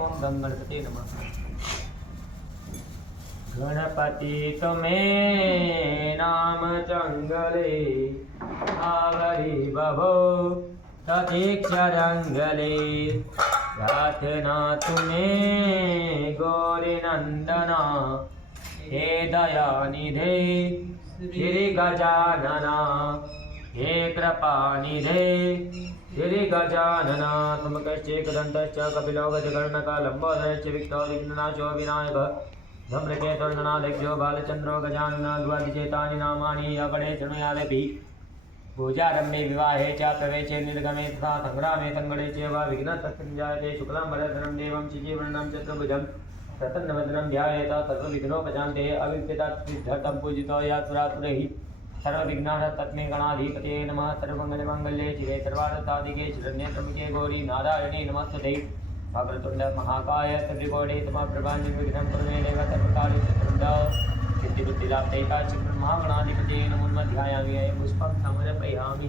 ओम गं गणपते नमः। गणपति तुम्हें नाम चंगले आवरी बभो ततीक्षरंगले प्रार्थना तुम्हें गौरी नंदना हे दयानिधे श्री गजानना हे कृपानिधे श्री गजानना तुमकश्चेकदन्तश्च कपिलो गजगर्णकः लम्बोदरश्च विघ्नो विघ्ननाशो विनायकः धम्रकेतुर्गणादिभ्यो बालचन्द्रो गजानना द्वादिचेतानि नामानि अपणे शृणुयादपि पूजारम्भे विवाहे च प्रवेशे निर्गमे तथा सङ्ग्रामे सङ्गणे च वा विघ्नस्तस्मिञ्जायते शुक्लाम्बरधरं देवं शिशिवर्णं चतुर्भुजं प्रसन्नवदनं ध्यायेत सर्वविघ्नोपशान्ते अविद्यतासिद्धतं पूजितो यातुरातुरैः सर्वविघ्नाः तस्मै गणाधिपतये नमः। सर्वमङ्गलमाङ्गल्ये शिवे सर्वार्थसाधिके शरण्ये त्र्यम्बके गौरी नारायणे नमस्तुते। वक्रतुंड महाकाय त्रिकोणे समप्रभा निर्विघ्नं कुरु मे देव सर्वकार्येषु सर्वदा सिद्धिबुद्धिदाप्ते ब्रह्मगणाधिपतये नमो नमः। ध्यायामि पुष्पं समर्पयामि।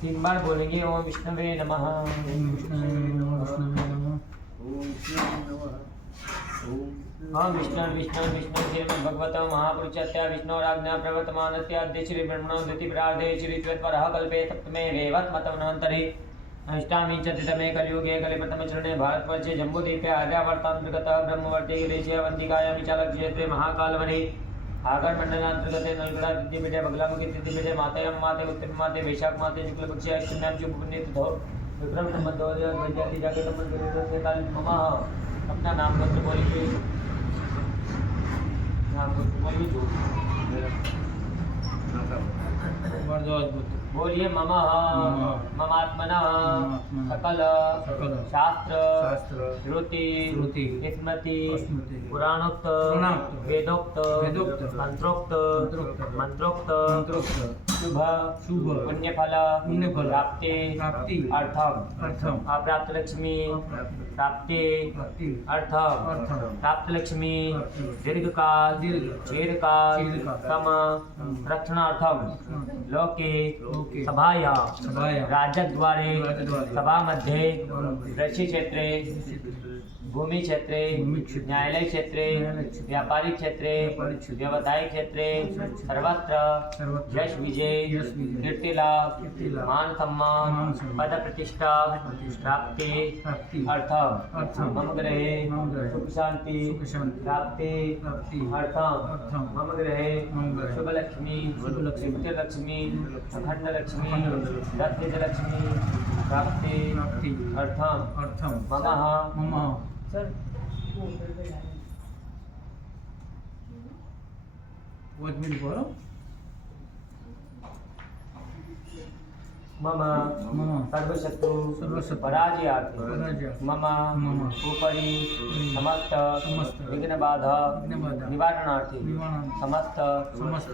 तीन बार बोलेंगे ओम विष्णुवे नमः। ओम विष्णुवे नमः। ओम विष्णु श्रीमद्भगवतो महापुरुषस्य विष्णोराज्ञा प्रवर्तमानस्य अद्य श्री ब्रह्मणो द्वितीय प्रार्धे श्री त्वत्परः कल्पे सप्तमे वेवत्मतमनन्तरे अष्टामी चतुर्थमे कलियुगे कलिप्रथम चरणे भारतवर्षे जम्बूद्वीपे आर्यावर्तान्तर्गतः ब्रह्मवर्ते देशीय वन्दिकायां विशालक्षेत्रे महाकालवने आगर मंडलांतर्गत नलगड़ा तिथिपीठे बगलामुखी तिथिपीठे मातायम माते उत्तर माते वैशाख माते शुक्ल पक्ष अष्टम्याम शुभ पुण्य तिथौ विक्रम संवत 2000 जाके नंबर से काल ममा अपना नाम गोत्र बोलिए। नाम गोत्र बोलिए जो बोलिए ममा ममात्मना सकल शास्त्र श्रुति स्मृति पुराणोक्त वेदोक्त मंत्रोक्त शुभ पुण्यफल प्राप्ति अर्थम अप्राप्त लक्ष्मी प्राप्ति अर्थम प्राप्त लक्ष्मी दीर्घकाल सम रक्षणार्थम लोके सभाया राजद्वारे सभा मध्ये कृषि क्षेत्रे भूमि क्षेत्रे न्यायालय क्षेत्रे व्यापारिक क्षेत्रे व्यवसायिक क्षेत्रे सर्वत्र यश विजय कीर्ति लाभ मान सम्मान पद प्रतिष्ठा प्राप्ति अर्थम मम गृहे सुख शांति प्राप्ति अर्थम मम गृहे शुभ लक्ष्मी नित्य लक्ष्मी अखंड लक्ष्मी दत्त लक्ष्मी प्राप्ति अर्थम मम सर what will borrow मम सर्वशत्रु पराजयार्थे मम उपरि समस्त विघ्न बाधा निवारणार्थे समस्त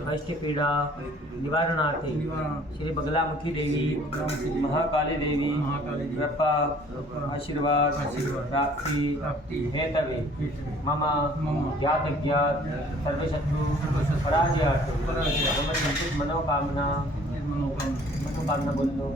कष्ट पीड़ा निवारणार्थे श्री बगलामुखी देवी महाकाली देवी कृपा आशीर्वाद प्राप्ति हेतवे मम ज्ञात सर्वशत्रु पराजयार्थे मम मनोकामना बोल दो।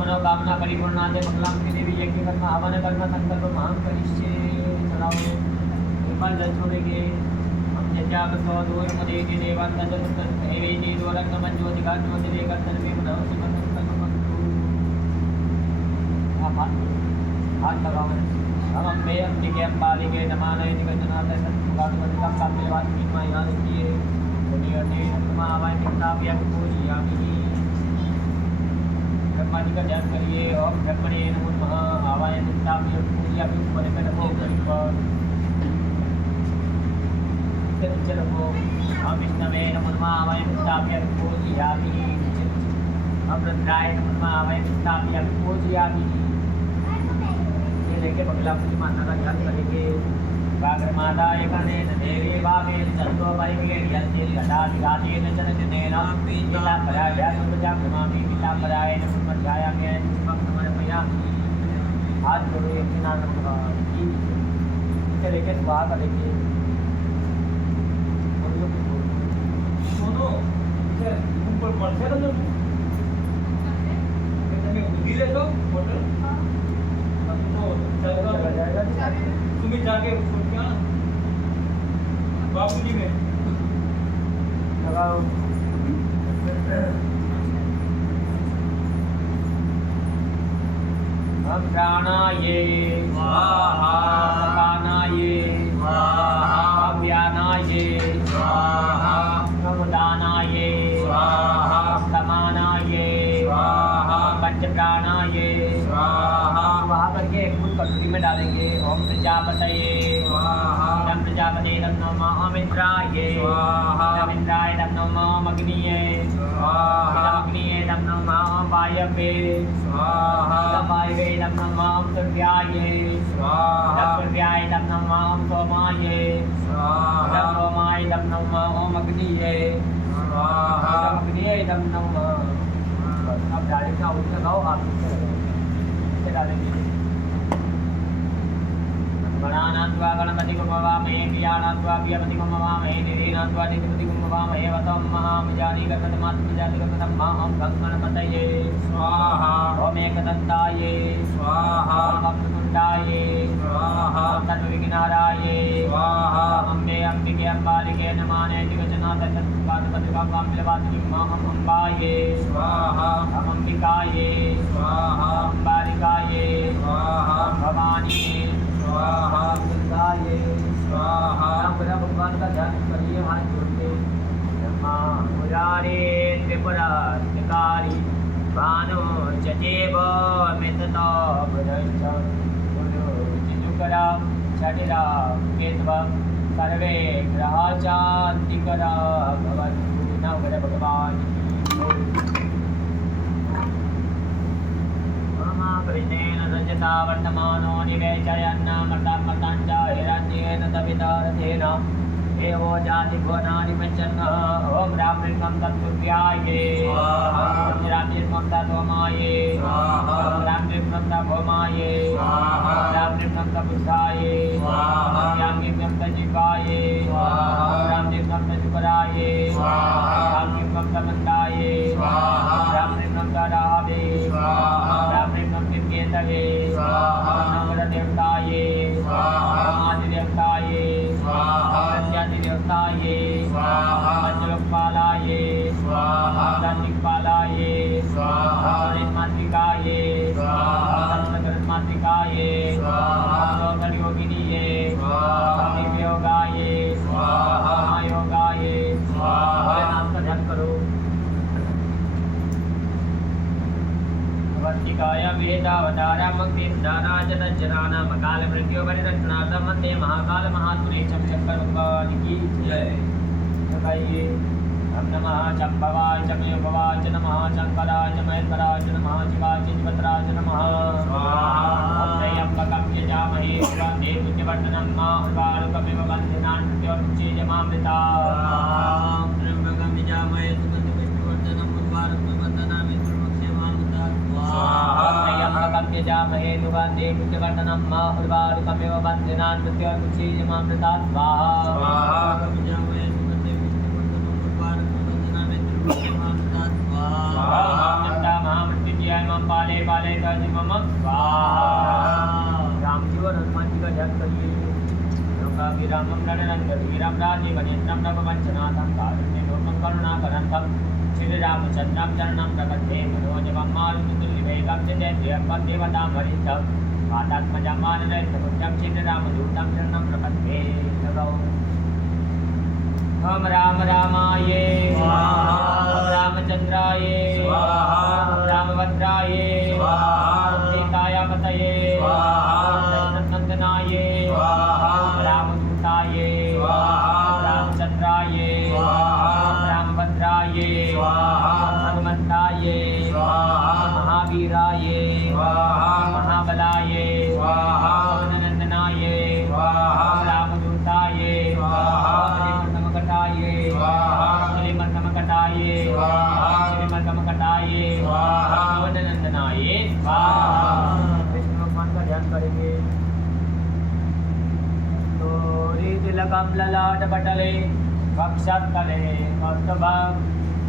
मनोकामना परिपूर्णादे मंगलां देवी यज्ञ कर्म हवन कर्म संकल्प महां करिष्ये। बल छोड़ेंगे हम जब तो दूर मुझे के देवान का जब तक हेवे जी दो रंग मन ज्योति का ज्योति देकर तन में बनाओ से मन तक हाथ लगाओ हम अम्बे अंबिके अंबालिके नमानय निकंजनाथ सत्सुगात्मकं काम्यवाद मीमा याद किए दुनिया ने नमावाय मिताव्यं पूजयामि ब्रह्माजी का ध्यान करिए ओम ब्रह्मणे नमो नमः आवाय मिताव्यं पूजयामि परे पे नमो पर चलो हम विष्णवे नमो नमः आवाय मिताव्यं पूजयामि हम रुद्राय नमो नमः आवाय मिताव्यं पूजयामि लेके बगला पूजी माता का ध्यान करेंगे वाग्र माता एकने देवी वावे चंदो परिगे यंते घटा विघाते नचन जनेना पिता पराया सुजा प्रमामि पिता पराय नमः ध्याया में समर्पयामि हाथ जोड़ो एक नाम की इसे लेके दुआ करेंगे सुनो इसे ऊपर पड़से ना तुम्हें बुद्धि ले लो होटल तुम्हें जाके उसको क्या बाबूजी में लगाओ हम प्राणाये स्वाहा प्राणाये स्वाहा व्यानाये स्वाहा प्रमदानाये स्वाहा समानाये स्वाहा पंच प्राणाये स्वाहा वहाँ करके फूल कटोरी में डालेंगे ओम प्रजापतये स्वाहा नम प्रजापते नमः ओम इंद्राय स्वाहा नम इंद्राय नमः ओम अग्निये स्वाहा नम अग्निये नमः ओम वायवे स्वाहा नम वायवे नमः ओम सूर्याय स्वाहा नम सूर्याय नमः ओम सोमाय स्वाहा नम सोमाय नमः ओम अग्निये स्वाहा नम अग्निये नमः अब डालेंगे और लगाओ आप डालेंगे गणानात्वा गणपति को मवामहे प्रियानात्वा प्रियपति को मवामहे निधीनात्वा निधिपति को मवामहे वतम महामजानी गणपतमात्म जाति गणपतम ओम गणपतये स्वाहा ओम एकदन्ताये स्वाहा ओम भक्तकुंडाये स्वाहा ओम सर्वविघ्नहराये स्वाहा अम्बे अंबिके अंबालिके नमाने दिवचनाथ सत्सुगात्मकं काम्यवाद मीमा अम्बाये स्वाहा ओम अंबिकाये स्वाहा अंबालिकाये स्वाहा भवानी स्वाहा दुर्गाये स्वाहा भगवान का ध्यान करिए हाथ जोड़ के ब्रह्मा मुरारे त्रिपुराधिकारी भानु चेव मितता बुधंच गुरु जिजुकरा छटिरा केतव सर्वे ग्रहाचान्तिकरा भवन्तु नमः भगवान कृष्णेन रजता वर्तमानो निवेशयन् मताञ्च हिरण्येन तवितारथेन एवो जातिभुवनानि पश्यन्नः ॐ रामृङ्गं तत्पुर्याये ॐ रामृङ्गं तत्वमाये ॐ रामृङ्गं तत्भौमाये ॐ रामृङ्गं तत्पुरुषाये ॐ रामृङ्गं तज्जिह्वाये ॐ रामृङ्गं तज्जुकराये ॐ रामृङ्गं तमन्दाये ॐ रामृङ्गं तडावे रामृङ्गं किर्केतये नवरदेवताये आदिदेवताये प्रत्यादिदेवताये पंचलोकपालाये दंडिकपालाये गणेशमातृकाये संस्कृतमातृकाये योगिनीये दिव्योगाये महायोगाये नाम का ध्यान करो वर्तिकाय विरेतावतारामक्तिं दानाजनज्जनानां मकाल मृत्यो परिरक्षणार्थं वन्दे महाकाल महात्मने शंकर भगवान की जय। लगाइए हम नमः चम्भवाय चमयोभवाय च नमः शंकराय च महेश्वराय च नमः शिवाय च शिवतराय च नमः त्र्यम्बकं यजामहे सुगन्धे पुण्यवर्धनं माहुर्वारुकमिव बन्धनान् मृत्योर्मुक्षीयमामृतात् त्र्यम्बकं यजामहे सुगन्धे पुण्यवर्धनं त्र्यम्बकं यजामहे सुगन्धे पुण्यवर्धनं माहुर्वारुकमिव बन्धनान् मृत्योर्मुक्षीयमामृतात् पाले पाले का मम राम जी और हनुमान जी का ध्यान करिए विरामं रणरङ्गवीरं राजीवनेत्रं रघुवंशनाथं कारुण्यरूपं करुणाकरन्तं श्रीरामचन्द्रं चरणं प्रपद्ये मनोजवं मारुततुल्यवेगं जितेन्द्रियं वन्देवतामरिन्दं वातात्मजं वानरैन्द्रपुत्रं श्रीरामदूतं शरणं प्रपद्ये ओम राम रामाये स्वाहा। ओम रामचंद्राये स्वाहा। ओम रामभद्राय स्वाहा। ओम सीताय पतये स्वाहा। ओम दशरथनंदनाये स्वाहा। ओम रामदूताये स्वाहा। ओम रामचंद्राये स्वाहा। ओम रामभद्राये स्वाहा। ओम हनुमंताये स्वाहा। ओम महावीराये स्वाहा। ओम महाबलाये स्वाहा। ओम नंदनाये स्वाहा। ओम रामदूताये स्वाहा। श्रीमन्नमकटाये स्वाहा। श्रीमन्नमकटाये स्वाहा। श्रीमन्नमकटाये स्वाहा। नंदनाये स्वाहा। विष्णु भगवान का ध्यान करेंगे। तिलकम ललाट पटले वक्षस्थले कौस्तुभं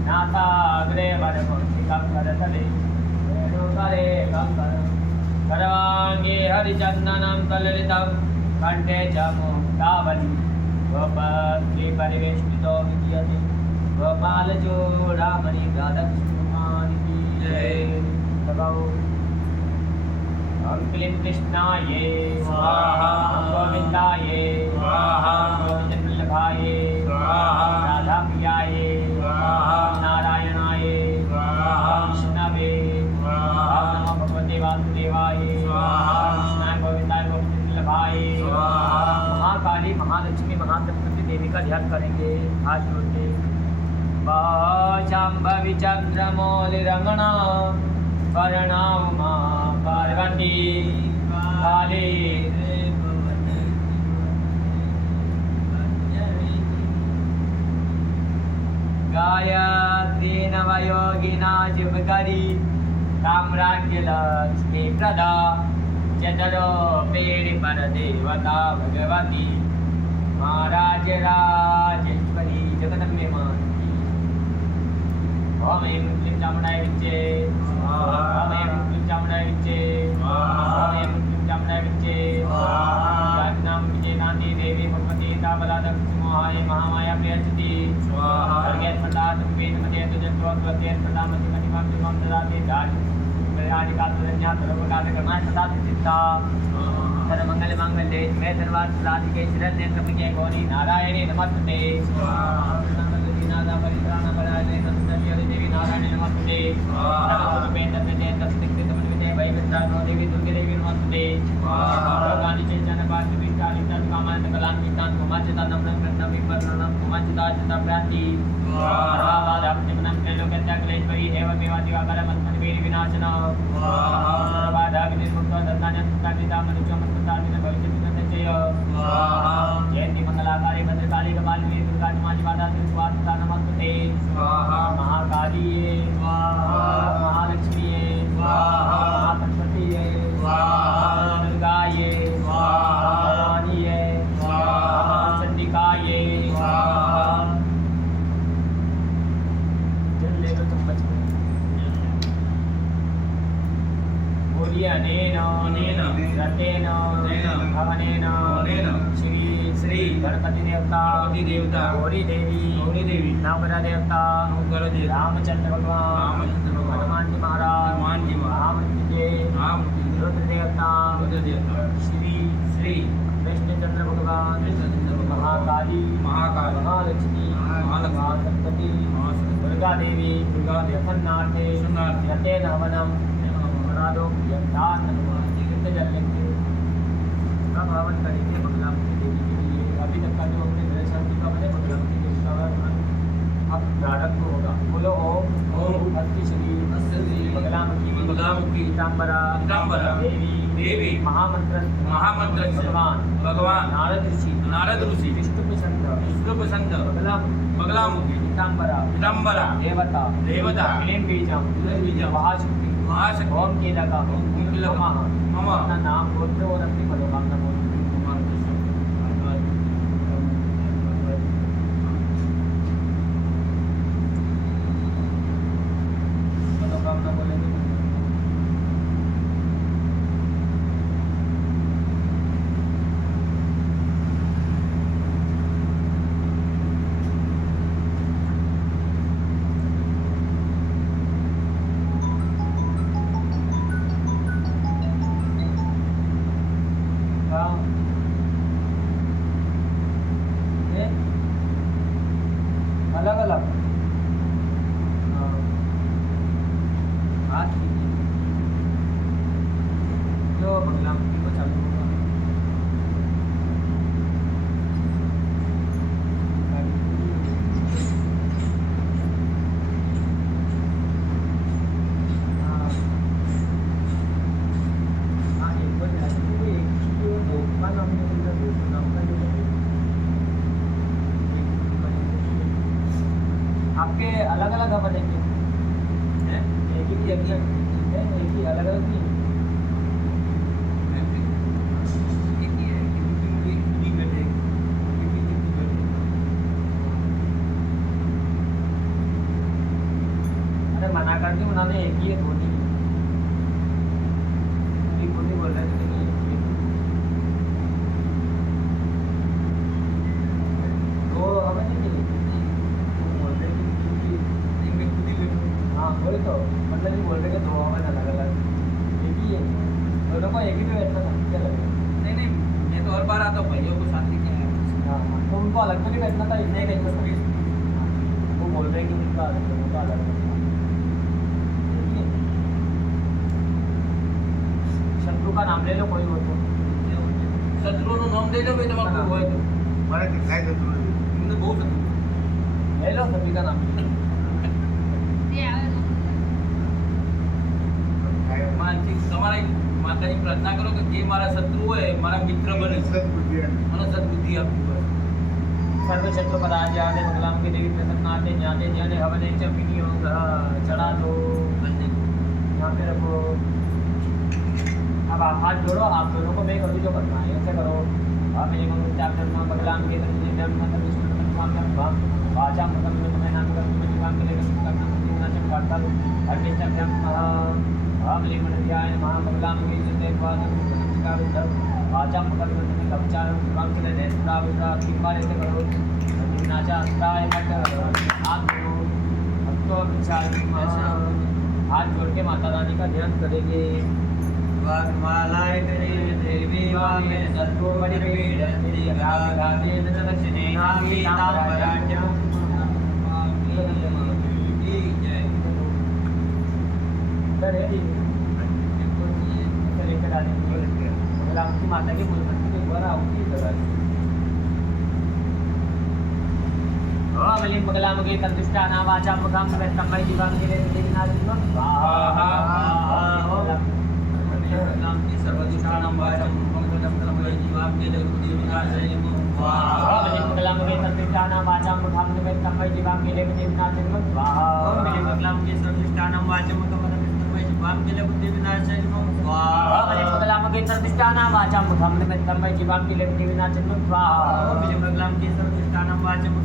नासाग्रे वरमुखिकं करतले वेणुकरे कंकणं सर्वाङ्गे हरिचन्दनं कललितं कण्ठे च मुक्तावली गोपश्रीपरिवेष्टितो विद्यते गोपालचूडामणि राधाकृष्णमानि की जय। लगाओ। ओम क्लीं कृष्णाये स्वाहा। ओम गोविन्दाये स्वाहा। ओम गोविन्दवल्लभाये स्वाहा। राधा प्रियाये स्वाहा। ओम नारायणाये स्वाहा। ओम विष्णवे स्वाहा। ओम नमो भगवते वासुदेवाय स्वाहा। ओम कृष्णाय गोविन्दाय गोविन्दवल्लभाय स्वाहा। महाकाली महालक्ष्मी महासरस्वती देवी का ध्यान करेंगे हाथ जोड़ के। शाम्भवी चन्द्रमौलिरङ्गना वरणा उमा पार्वती काली गायत्री नवयोगिना शुभकरी साम्राज्यलक्ष्मी प्रदा चतुरोपेणि परदेवता भगवती महाराज राजेश्वरी जगदम्बे मां ओम ऐं क्लीं चामुण्डाय विच्चे ओम ऐं क्लीं चामुण्डाय विच्चे ओम ऐं क्लीं चामुण्डाय विच्चे गायत्रीनां विजयकान्ति देवी भगवती ताबलादक्षिमोहाय महामाया प्रियचति सर्गेत प्रदातुम्बेन मते तुजत्वक्लतेन प्रदामति मतिमां त्रिमां ददाति दानि प्रयाणिकातुरन्या सर्वकार्यकरणाय तथा चित्ता सर्वमंगल मांगल्ये शिवे सर्वार्थसाधिके शरण्ये त्र्यंबके गौरी नारायणे नमस्ते नारायणे नमस्ते सर्वरूपे तत्ते तत्स्थिते तमन्विते वैविध्यानो देवी दुर्गे देवी नमस्ते भगवानि चैतन्य पार्थ विष्टानि तत्कामान् सकलान् विष्टान् कुमाचिता नम्रं कृष्णं विपर्णनं कुमाचिता चिता प्राप्ति सर्वाबाधाप्तिमनं त्रैलोक्यत्यागलेश्वरी एवमेवादिवाकरमन्थनवेरि विनाशन सर्वाबाधाविनिर्मुक्तो दत्तान्यन्ताग्निता मनुष्यमन्त्रतादिन भविष्यति जयन्ती मंगलाकाली भद्रकाली कपालिनी दुर्गा माजी माता स्वास्थ्य नमस्ते महाकाली महालक्ष्मी महासरस्वती दुर्गा भवानी चंडिका बोलिए रतेन भवनेन श्री गणपति देवता गौरी देवी नवग्रह देवता रामचंद्र भगवान हनुमान जी महाराज रुद्र देवता श्री कृष्णचंद्र भगवान महाकाली महालक्ष्मी सरस्वती दुर्गा देवी प्रसन्नार्थे रतेन हवनम का हवन करेंगे बगलामुखी देवी के लिए। अभी तक का जो हमने दर्शन किया मैंने बगलामुखी देवी का अब प्रारंभ होगा। बोलो ओम अति श्री बगलामुखी पीताम्बरा देवी महामंत्र भगवान नारद ऋषि विष्णुपसंद बगलामुखी पीताम्बरा देवता क्लीं बीजम महाशक्ति ओम के लगा मम अपना नाम गोत्र और अपनी मनोकामना बोल। मनोकामना बोलेंगे। अलग हाथ जो बंगला को चालू होगा आपके अलग अलग अब बनेंगे एक ही जगह एक ही अलग अलग नहीं अरे मना करके उन्होंने एक ही है दो नहीं खुद ही बोल रहे थे कि एक ही है। तो हमें नहीं मिली बोल रहे कि हाँ वही तो मतलब ये बोल रहे कि दो हमें अलग अलग एक ही है दोनों को एक ही पे बैठना था क्या लगे नहीं मैं तो हर बार आता हूँ भाइयों को साथ लेके आया हाँ तो उनको अलग तो नहीं बैठना था इतने कहीं पर सभी वो बोल रहे हैं कि उनका अलग है उनका अलग है एक ही है। शत्रु का नाम ले लो कोई हो तो શત્રુનું નામ દઈ દો ભાઈ તમારે કોઈ હોય તો મારે દેખાય તો થોડું મને બહુ શત્રુ ले लो सभी का नाम માનસિક તમારે માતાજી પ્રાર્થના કરો કે જે મારા શત્રુ હોય મારા મિત્ર બને મને સદબુદ્ધિ આપવી પડે सर्व शत्रु पराजयाने मंगलम की देवी प्रसन्नाते ज्ञाते ज्ञाने हवने च विनियोग चढ़ा दो यहाँ पे रखो अब आप हाथ जोड़ो आप दोनों को मैं करूँ जो करना है ऐसे करो आप मेरे मंगल जाप करना मंगलम के वाचा मंगल में मैं नाम कर मैं जीवन के लिए करना मुझे चम करता हूँ अष्टम हम मेरे मन ध्यान महामंगलम के जितने बाद का उद्धव वाचा मंगल में मैं कवचा राम के लिए देवता विद्रा तीन बार ऐसे करो नाचा अस्त्राय मत हाथ जोड़ो अब तो विचार हाथ जोड़ के माता रानी का ध्यान करेंगे वाग्मालाय करे देवी वामे शत्रु परिपीड गाते दक्षिणे नामी ताम्बराज्यम जय इधर है इधर लेकर आने मंगलम की माता के बोल सकते एक बार आओगी इधर बलिम मंगलम के तंतुष्टाना वाचा मुखम तम्मय जीवन के लिए देवनाथ नाम की सर्वदुष्टानां वाचम मंगलम तन्मय जीवाम के जगति विनाशय बलिम मंगलम के तंतुष्टाना वाचा मुखम तम्मय जीवन के लिए देवनाथ मंगलम के सर्वदुष्टानां वाचम तन्मय जीवाम के जगति विनाशय बलिम मंगलम के तंतुष्टाना वाचा मुखम तम्मय जीवन के लिए देवनाथ मंगलम के सर्वदुष्टानां वाचम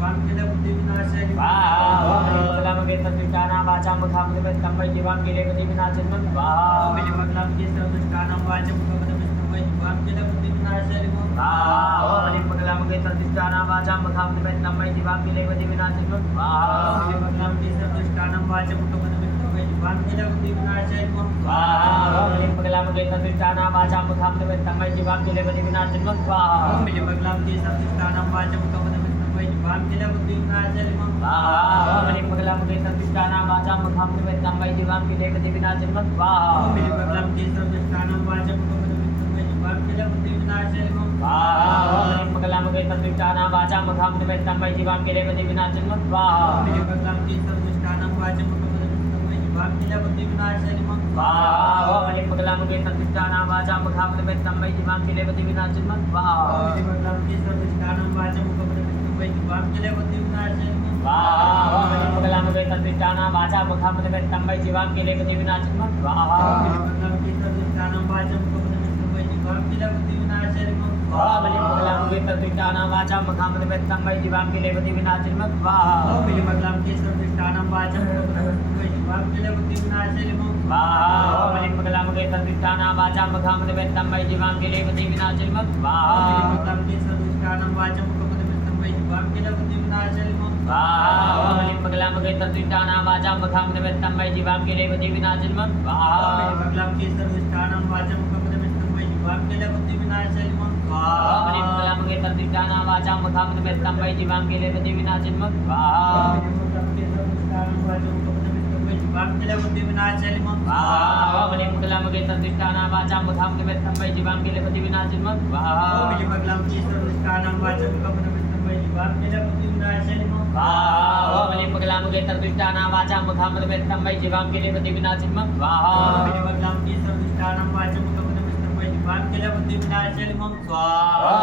वाम के लिए बुद्धि विनाशय मंगलम के तंतुष्टाना वाचा मुखम तम्मय जीवन के लिए देवनाथ मंगलम के सर्वदुष्टानां वाचम तन्मय जीवाम के लिए बुद्धि विनाशय बलिम मंगलम के तंतुष्टाना वाचा मुखम तम्मय जीवन के लिए देवनाथ मंगलम के सर्वदुष्टानां वाचम तन्मय जीवाम के लिए बुद्धि विनाशय बलिम मंगलम के तंतुष्टाना वाचा मुखम तम्मय जीवन के लिए देवनाथ मंगलम के सर्वदुष्टानां वाचम वाम के लिए बुद्धि विनाशय बलिम मंगलम के तंतुष्टाना वाचा मुखम तम्मय जीवन के लिए देवनाथ मंगलम के सर्वदुष्टानां वाचम तन्मय जीवाम के लिए बुद्धि विनाशय बलिम मंगलम के तंतुष्टाना वाचा मुखम तम्मय जीवन के लिए देवनाथ मंगलम के सर्वदुष्टानां वाचम तन्मय जीवाम के लिए बुद्धि विनाशय बलिम मंगलम के तंतुष्टाना वाचा मुखम तम्मय जीवन के लिए देवनाथ मंगलम के सर्वदुष्टानां वाचम वाम के लिए बुद्धि विनाशय बलिम मंगलम के तंतुष्टाना वाचा मुखम तम्मय जीवन के लिए देवनाथ मंगलम के सर्वदुष्टानां वाचम तन्मय जीवाम के लिए बुद्धि विनाशय बलिम मंगलम के तंतुष्टाना वाचा मुखम तम्मय जीवन के लिए देवनाथ मंगलम के सर्वदुष्टानां वाचम तन्मय जीवाम के लिए बुद्धि विनाशय बलिम मंगलम के तंतुष्टाना वाचा मुखम तम्मय जीवन के लिए देवनाथ मंगलम के सर्वदुष्टानां वाचम तन्मय जीवाम के लिए बुद्धि विनाशय बलिम मंगलम के तंतुष्टाना वाचा मुखम तम्मय जीवन के लिए देवनाथ मंगलम के सर्वदुष्टानां वाचम तन्मय जीवाम के लिए बुद्धि विनाशय बलिम मंगलम के तंतुष्टाना वाचां मुखां मदमित्तं वै जीवां केलेपति विनाशिन्मं स्वाहा मलिमकलामगेतरदुष्टानां वाचां मुखां मदमित्तं वै जीवां केलेपति विनाशिन्मं स्वाहा मलिमकलामगेतरदुष्टानां वाचां मुखां मदमित्तं वै जीवां केलेपति विनाशिन्मं स्वाहा मलिमकलामगेतरदुष्टानां वाचां मुखां मदमित्तं वै जीवां केलेपति विनाशिन्मं स्वाहा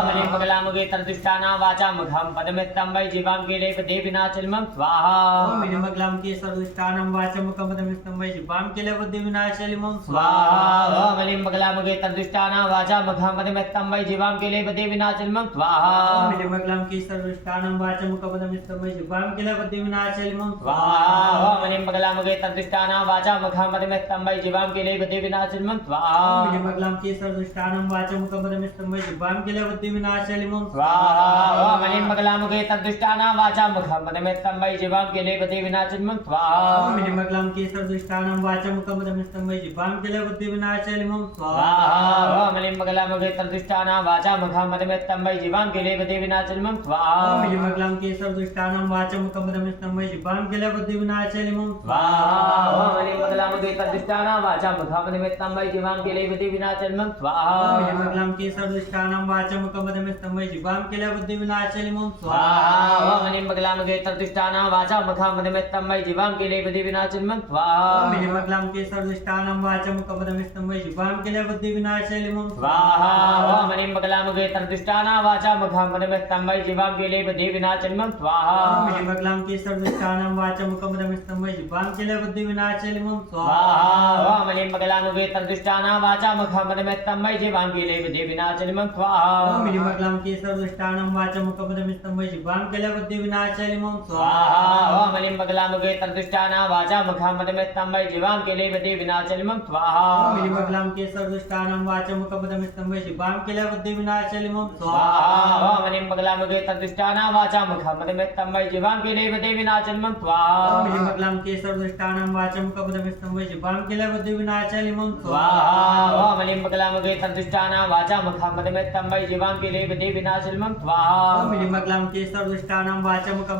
मलिमकलामगेतरदुष्टानां वाचां मुखां मदमित्तं वै जीवां केलेपति विनाशिन्मं स्वाहा मलिमकलामगेतरदुष्टानां वाचां मुखां मदमित्तं वै जीवां केलेपति विनाशिन्मं स्वाहा मलिमकलामगेतरदुष्टानां वाचां मुखां मदमित्तं वै जीवां केलेपति विनाशिन्मं स्वाहा मलिमकलामगेतरदुष्टानां वाचां मुखां मदमित्तं वै जीवां केलेपति विनाशिन्मं स्वाहा मलिमकलामगेतरदुष्टानां वाचां मुखां मदमित्तं वै जीवां केलेपति विनाशिन्मं स्वाहा मलिमकलामगेतरदुष्टानां वाचां मुखां मदमित्तं वै जीवां केलेपति विनाशिन्मं स्वाहा मलिमकलामगेतरदुष्टानां वाचां मुखां मदमित्तं वै जीवां केलेपति विनाशिन्मं स्वाहा मलिमकलामगेतरदुष्टानां वाचां मुखां मदमित्तं वै जीवां केलेपति विनाशिन्मं स्वाहा मलिमकलामगेतरदुष्टानां वाचां मुखां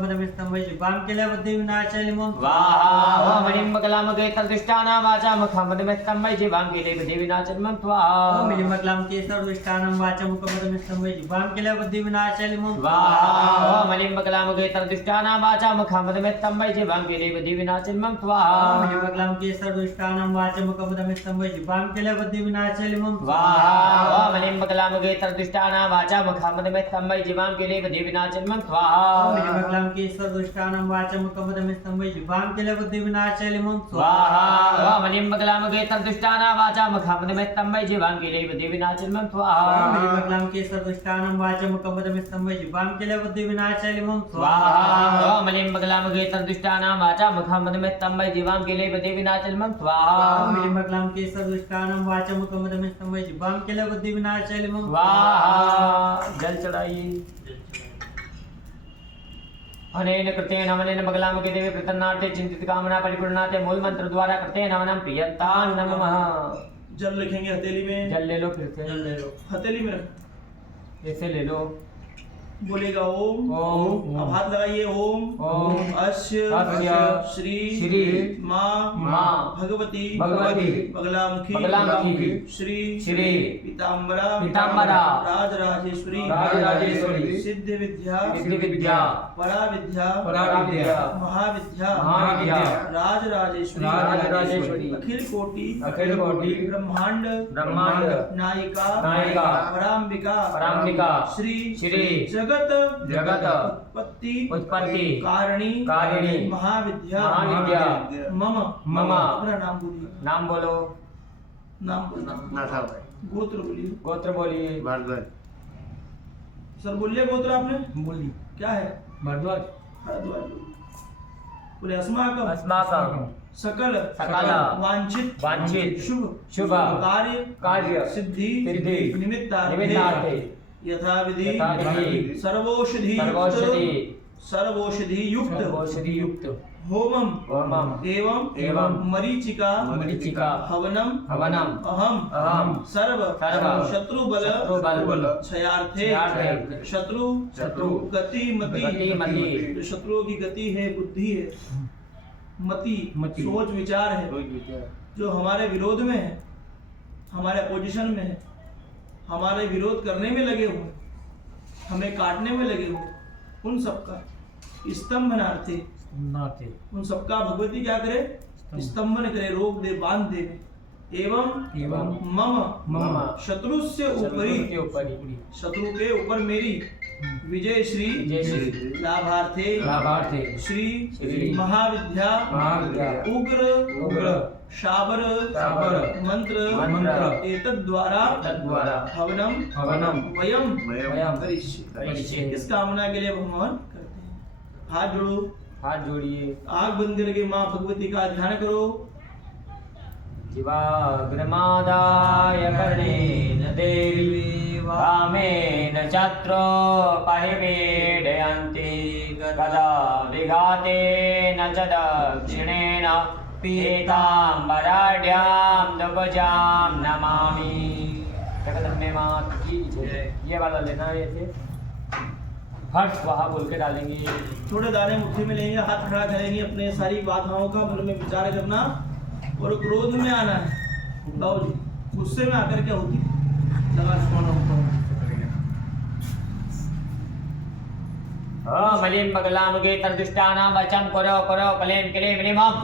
मदमित्तं वै जीवां केलेपति विनाशिन्मं स्वाहा मलिमकलामगेतरदुष्टानां वाचां मुखां मदमित्तं वै जीवां केलेपति विनाशिन्मं स्वाहा मलिमकलामगेतरदुष्टानां वाचां मुखां मदमित्तं वै जीवां केलेपति विनाशिन्मं स्वाहा मलिमकलामगेतरदुष्टानां वाचां मुखां मदमित्तं वै जीवां केलेपति विनाशिन्मं स्वाहा मलिमकलामगेतरदुष्टानां वाचां मुखां मदमित्तं वै जीवां केलेपति विनाशिन्मं स्वाहा मलिमकलामगेतरदुष्टानां वाचां मुखां मदमित्तं वै जीवां केलेपति विनाशिन्मं स्वाहा मलिमकलामगेतरदुष्टानां वाचां मुखां मदमित्तं वै जीवां केलेपति विनाशिन्मं स्वाहा मलिमकलामगेतरदुष्टानां वाचां मुखां मदमित्तं वै जीवां केलेपति विनाशिन्मं स्वाहा जल चढ़ाइए अनेन कृतेन अमनेन बगलामुखे देवी प्रतन्नार्थे चिंतित कामना परिपूर्णार्थे मूल मंत्र द्वारा कृतेन अमनं प्रियतां नमः। जल लिखेंगे हथेली में। जल ले लो, फिर से जल ले लो, हथेली में रख, ऐसे ले लो। बोलेगा ओम। ओम। अब हाथ लगाइए ओम। ओम। अस्य श्री श्री माँ भगवती बगलामुखी श्री पीताम्बरा राजराजेश्वरी सिद्ध विद्या पराविद्या महाविद्या राजराजेश्वरी अखिल कोटि ब्रह्मांड नायिका पराम्बिका श्री जगत उत्पत्ति कारिणी महाविद्या मम अपना नाम बोलो। गोत्र बोलिए। भारद्वाज। सर बोलिए गोत्र आपने बोली क्या है? भारद्वाज। बोले अस्माकम सकल वांछित शुभ कार्य सिद्धि निमित्तार्थे यथा विधि सर्वौषधि सर्वौषधि युक्त औषधि युक्त होमम होमम एवं मरीचिका हवनम अहम सर्व शत्रु बल क्षयार्थे शत्रु गति मति। जो शत्रुओं की गति है, बुद्धि है, मति सोच विचार है, जो हमारे विरोध में है, हमारे अपोजिशन में है, हमारे विरोध करने में लगे हुए, हमें काटने में लगे हुए, उन सबका स्तंभनार्थे, उन सबका भगवती क्या करे? स्तंभन करे, रोक दे, बांध दे। एवं मम शत्रु से ऊपरी, शत्रु के ऊपर मेरी विजय श्री लाभार्थे श्री महाविद्या उग्र शाबर मंत्र एतद्द्वारा हवनम वयम करिष्ये। इस कामना के लिए भगवान करते हैं। हाथ जोड़िए, आग बंद करके माँ भगवती का ध्यान करो। शिवाग्रमादाय कर्णेन देवी वामेन चत्रो परिपीडयन्ति कदा विघातेन च दक्षिणेन पीताम्बराढ्यां दुभजां नमामि। जगदम्बे मात की जय। ये वाला लेना है, ऐसे हट स्वाहा बोल के डालेंगे। थोड़े दाने मुट्ठी में लेंगे, हाथ खड़ा करेंगे, अपने सारी बाधाओं का मन में विचार करना और क्रोध में आना है। बाबू जी गुस्से में आकर क्या होती मलिम पगलामुगे तर्दुष्टानां वचम करो कलेम क्लेम निमम।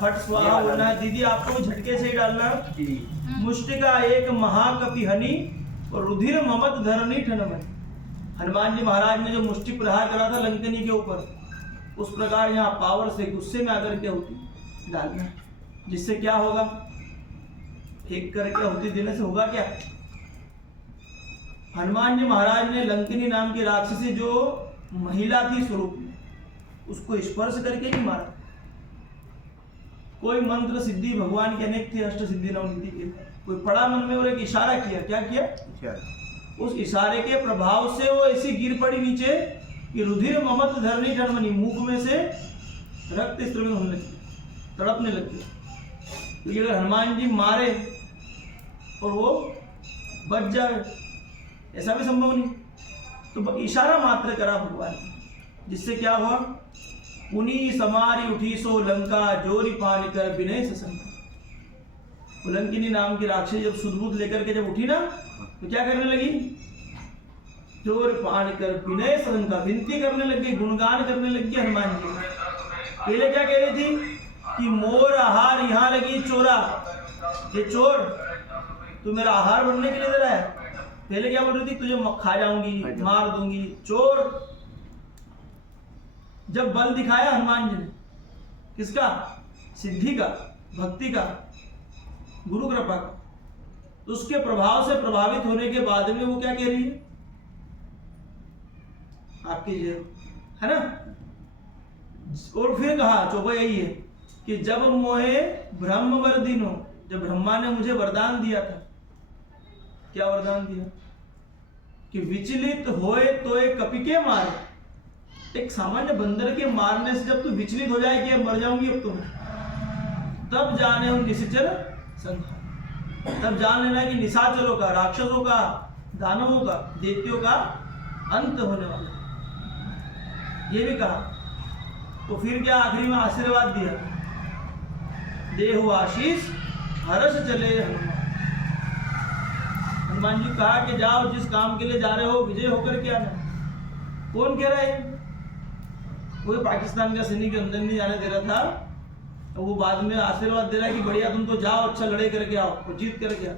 फट स्वाहा होना है। दीदी आपको झटके से ही डालना। मुष्टिका एक महाकपि हनि और रुधिर ममत धरणी ठनमन। हनुमान जी महाराज ने जो मुष्टि प्रहार करा था लंकनी के ऊपर, उस प्रकार यहाँ पावर से गुस्से में आकर क्या होती डालना, जिससे क्या होगा? फेंक कर क्या होती देने से होगा क्या? हनुमान जी महाराज ने लंकिनी नाम की राक्षसी जो महिला थी स्वरूप में, उसको स्पर्श करके नहीं मारा। कोई मंत्र सिद्धि भगवान के अनेक थे, अष्ट सिद्धि नव सिद्धि के, कोई पड़ा मन में और एक इशारा किया। क्या किया? उस इशारे के प्रभाव से वो ऐसी गिर पड़ी नीचे कि रुधिर ममत धरणी ठनमनी, मुख में से रक्त स्त्रवित होने लगी, तड़पने लगी। क्योंकि अगर हनुमान जी मारे और वो बच जाए, ऐसा भी संभव नहीं। तो इशारा मात्र करा भगवान, जिससे क्या हुआ? पुनी समारी उठी सो लंका जोरी पान कर विनय ससंग। लंकिनी नाम की राक्षसी जब सुदबुद लेकर के जब उठी ना, तो क्या करने लगी? जोर पान कर विनय ससंग, विनती करने लगी, गुणगान करने लगी हनुमान जी। पहले क्या कह रही थी कि मोर आहार यहाँ लगी चोरा, ये चोर तू मेरा आहार बनने के लिए दे रहा है। पहले क्या बोल रही थी? तुझे खा जाऊंगी, मार दूंगी, चोर। जब बल दिखाया हनुमान जी ने, किसका? सिद्धि का, भक्ति का, गुरु कृपा का, तो उसके प्रभाव से प्रभावित होने के बाद में वो क्या कह रही है? आपकी जय है ना। और फिर कहा चौपा यही है कि जब मोहे ब्रह्म वरदिनो, जब ब्रह्मा ने मुझे वरदान दिया था। क्या वरदान दिया? कि विचलित होए तो एक कपि के मारे। एक सामान्य बंदर के मारने से जब तू विचलित हो जाए कि मर जाऊंगी अब तुम, तब जाने हो निश्चर संहार, तब जान लेना कि निशाचरों का, राक्षसों का, दानवों का, दैत्यों का अंत होने वाला। ये भी कहा। तो फिर क्या आखिरी में आशीर्वाद दिया? देहु आशीष हर्ष चले हनुमान। हनुमान जी कहा कि जाओ, जिस काम के लिए जा रहे हो विजय होकर के आना। कौन कह रहा है? कोई पाकिस्तान का सैनिक अंदर नहीं जाने दे रहा था, तो वो बाद में आशीर्वाद दे रहा है कि बढ़िया तुम तो जाओ, अच्छा लड़े करके आओ और जीत करके आओ।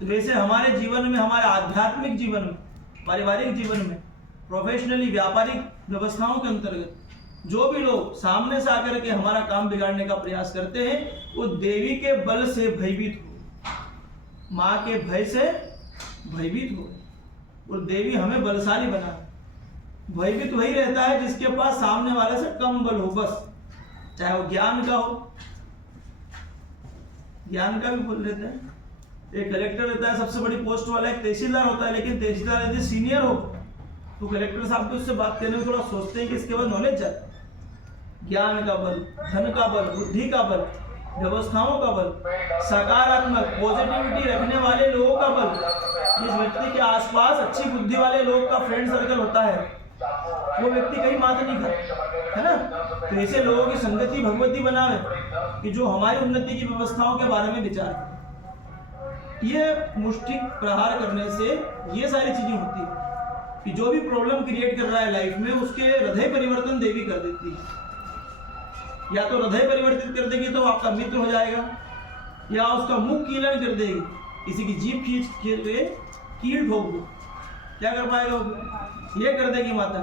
तो वैसे हमारे जीवन में, हमारे आध्यात्मिक जीवन में, पारिवारिक जीवन में, प्रोफेशनली व्यापारिक व्यवस्थाओं के अंतर्गत जो भी लोग सामने से आकर के हमारा काम बिगाड़ने का प्रयास करते हैं, वो देवी के बल से भयभीत हो, माँ के भय से भयभीत हो। और देवी हमें बलशाली बना। भयभीत वही रहता है जिसके पास सामने वाले से कम बल हो, बस, चाहे वो ज्ञान का हो। ज्ञान का भी बोल देते हैं। एक कलेक्टर रहता है सबसे बड़ी पोस्ट वाला, एक तहसीलदार होता है, लेकिन तहसीलदार यदि सीनियर हो तो कलेक्टर साहब भी उससे बात करने में थोड़ा सोचते हैं कि इसके बाद नॉलेज जाता है। ज्ञान का बल, धन का बल, बुद्धि का बल, व्यवस्थाओं का बल, सकारात्मक पॉजिटिविटी रखने वाले लोगों का बल, जिस व्यक्ति के आसपास अच्छी बुद्धि वाले लोग का फ्रेंड सर्कल होता है वो व्यक्ति कहीं मात नहीं खाता, है ना। तो ऐसे लोगों की संगति भगवती बनावे कि जो हमारी उन्नति की व्यवस्थाओं के बारे में विचार करें। ये मुष्टिक प्रहार करने से ये सारी चीजें होती है कि जो भी प्रॉब्लम क्रिएट कर रहा है लाइफ में उसके हृदय परिवर्तन देवी कर देती है। या तो हृदय परिवर्तित कर देगी तो आपका मित्र हो जाएगा, या उसका मुख कीलन कर देगी, किसी की जीभ खींच के कील ठोक दो, क्या कर पाएगा वो? ये कर देगी माता।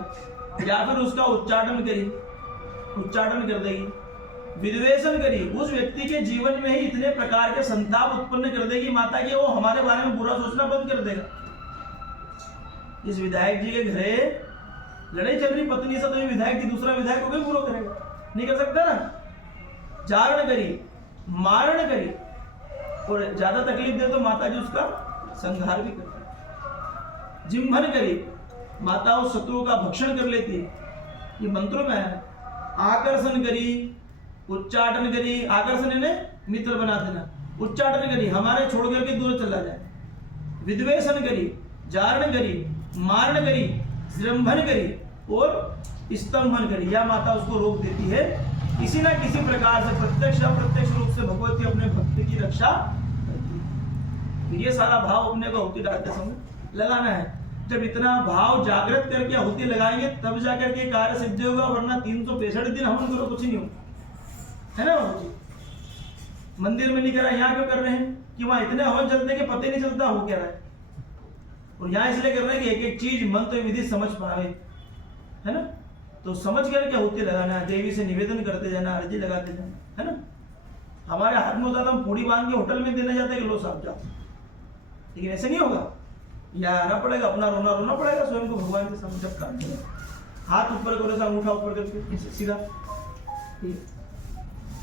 या फिर उसका उच्चाटन कर देगी, विद्वेषण करी, उस व्यक्ति के जीवन में ही इतने प्रकार के संताप उत्पन्न कर देगी माता कि वो हमारे बारे में बुरा सोचना बंद कर देगा। इस विधायक जी के घरे लड़ाई चल रही पत्नी से, तो ये विधायक जी दूसरा विधायक को भी बुरा करेगा? नहीं कर सकता ना। जारण करी, मारण करी, और ज्यादा तकलीफ दे तो माता जी उसका संहार भी करती है। जिम्भन करी, माता उस शत्रु का भक्षण कर लेती है, ये मंत्रों में है। आकर्षण करी, उच्चाटन करी, आकर्षण इन्हें मित्र बना देना, उच्चाटन करी हमारे छोड़ करके दूर चला जाए। विद्वेषण करी, जारण करी, मारण करी, जृंभन करी और स्तंभन करी, या माता उसको रोक देती है। किसी ना किसी प्रकार से प्रत्यक्ष अप्रत्यक्ष रूप से भगवती अपने भक्त की रक्षा करती है। ये सारा भाव अपने को आहुति डालते समय लगाना है। जब इतना भाव जागृत करके आहुति लगाएंगे तब जाकर के कार्य सिद्ध होगा, वरना 365 दिन हवन करो कुछ नहीं होगा, है ना बाबू जी। मंदिर में नहीं कर रहा, यहाँ क्यों कर रहे हैं कि वहां इतने हवन चलते कि पता ही नहीं चलता हो क्या रहा है। और यहाँ इसलिए कर रहे हैं कि एक एक चीज मंत्र विधि समझ पावे, है ना। तो समझ करके आहुति लगाना है, देवी से निवेदन करते जाना, अर्जी लगाते जाना, है ना। हमारे हाथ में होता था हम पूड़ी बांध के होटल में देने जाते कि लो साहब जाओ, लेकिन ऐसे नहीं होगा। या आना पड़ेगा, अपना रोना पड़ेगा स्वयं को भगवान के सामने। जब काटते हाथ ऊपर करो, सा अंगूठा ऊपर करके सीधा।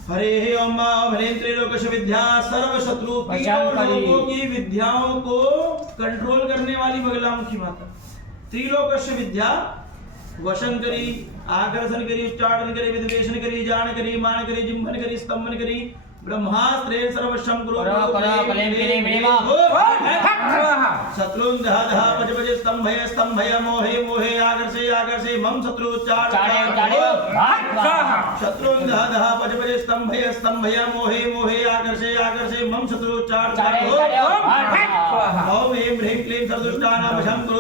हरे ओम हरे त्रैलोक्यश विद्या सर्व शत्रु, लोगों की विद्याओं को कंट्रोल करने वाली बगलामुखी माता। त्रिलोक्यश विद्या वशन करी, आकर्षण करी, उच्चाटन करी, विद्वेषण करी, जान करी, मान करी, जिम्भन करी, स्तंभन करी, ब्रह्मास्त्रे सर्वशम करो शत्रुं दहा दहा पज पज स्तंभय स्तंभय मोहे मोहे आकर्षे आकर्षे मम शत्रु शत्रुं दहा दहा पज पज स्तंभय स्तंभय मोहे मोहे आकर्षे आकर्षे मम शत्रु ओम ऐं ह्रीं क्लीं सर्वदुष्टानां करो।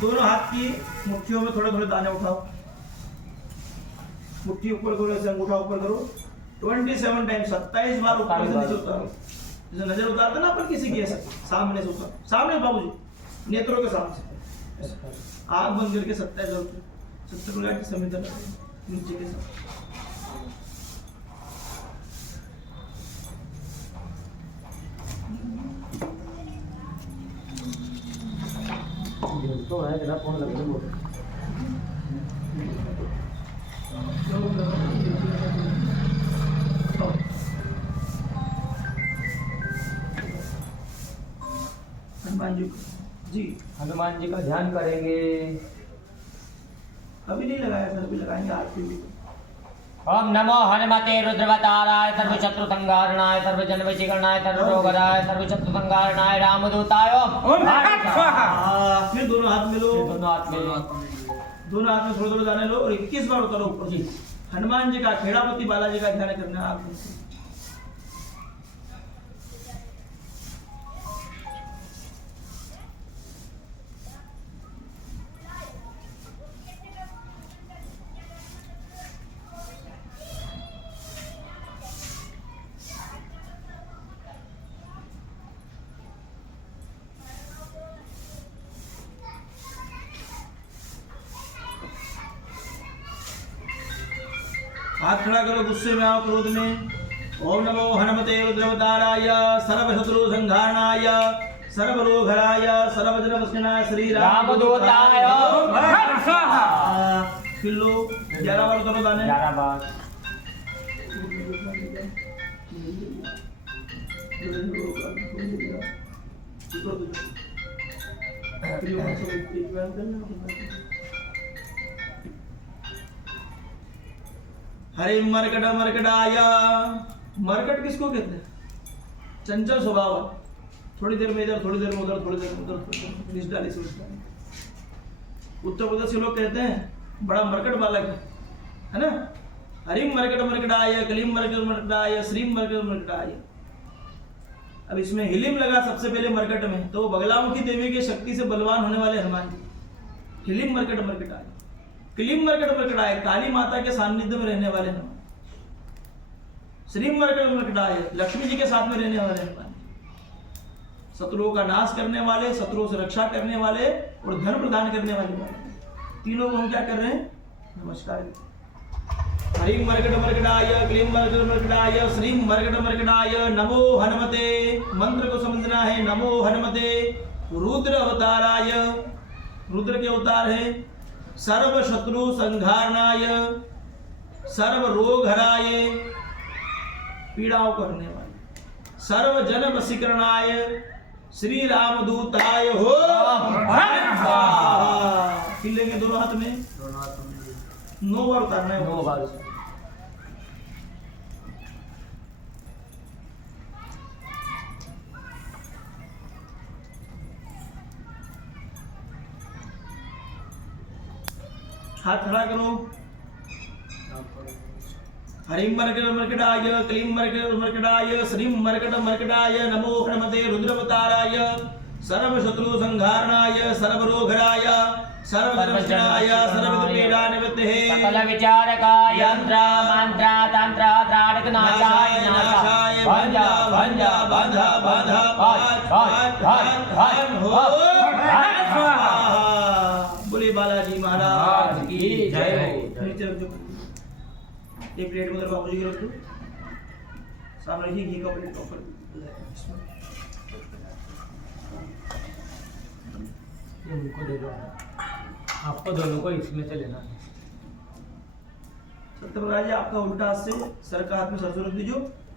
दोनों हाथ की मुट्ठियों में थोड़े थोड़े दाने उठाओ, मुट्ठी ऊपर करो, ऐसे अंगूठा ऊपर करो 27 टाइम, 27 बार ऊपर से नीचे उतारो। जैसे नजर उतारते ना अपन किसी की, ऐसे सामने से उतारो, सामने बाबूजी नेत्रों के सामने से आग बंद करके 27 बार 70 प्रकार की संवेदना नीचे के साथ। तो है जरा फोन लगा दो। हनुमान जी का ध्यान करेंगे। अभी नहीं लगाया सर, अभी लगाएंगे आरती भी। ओम नमो हनुमते रुद्रवताराय सर्वशत्रु संहारणाय सर्वजन वशीकरणाय सर्वरोगराय सर्वशत्रु संहारणाय रामदूताय ओम फिर दोनों हाथ में लो, दोनों हाथ में दोनों हाथ में थोड़े थोड़े दाने लो और 21 बार उतारो ऊपर जी। हनुमान जी का, खेड़ापति बालाजी का ध्यान करना है आपको। हाथ खड़ा करो, गुस्से में आओ, क्रोध में। ओम नमो हनुमते रुद्रवताराय सर्वशत्रु संहारणाय सर्वरोगहराय सर्वजन वशनाय श्री रामदूताय फिर लो 11 बार करो दाने, 11 बार। हरे मरकट मरकटाया। मरकट किसको कहते हैं? चंचल स्वभाव, थोड़ी देर में इधर, थोड़ी देर में उधर, थोड़ी देर में उधर, इस डाली से उस डाली। उत्तर प्रदेश के लोग कहते हैं बड़ा मरकट बालक है ना। हरिम मरकट मरकटाय, कलीम मरकट मरकटाय, श्रीम मरकट मरकटाय। अब इसमें हिलिम लगा सबसे पहले मरकट में, तो बगलामुखी देवी की शक्ति से बलवान होने वाले हनुमान जी। हिलिम मरकट मरकटाय। कलीम मरकट मरकटाय, काली माता के सानिध्य में रहने वाले हनुमान। श्रीम मरकट मरकटाय, लक्ष्मी जी के साथ में रहने वाले हनुमान। शत्रुओं का नाश करने वाले, शत्रुओं से रक्षा करने वाले और धन प्रदान करने वाले। तीनों को हम क्या कर रहे हैं? नमस्कार। हरिम मरकट मरकटाय, क्लीम मरकट मरकटाय, श्रीम मरकट मरकटाय, नमो हनुमते। मंत्र को समझना है। नमो हनुमते रुद्र अवताराय। रुद्र के अवतार है। सर्व शत्रु संहारणाय, सर्व रोग हराय, पीड़ाओं को हरने वाले। सर्व जन वशीकरणाय, श्री राम दूताय हो। फिर लेंगे दोनों हाथ में, 9 बार उतारना है। 9 बार। हाथ खड़ा करो। हरिम मरकट मरकटाय, क्लीम मरकट मरकटाय, श्रीम मरकट मरकटाय, नमो हनुमते रुद्रवताराय, सर्व शत्रु संहारणाय, सर्व रोगहराय, सर्व धर्मजनाय, सर्व पीड़ा निवृत्ते, सकल विचारकाय, यंत्र मंत्र तंत्र त्राटक नाशाय नाशाय, भंजा भंजा बांधा बांधा, बोले बालाजी महाराज की जय हो। एक प्लेट में उधर बाबूजी की रख दो, सामने रखिए घी का प्लेट ऊपर। उनको दे दो, आपको दोनों को इसमें से लेना है। सत्यप्रकाश जी आपका उल्टा हाथ से सर का हाथ में सरसों रख दीजिए।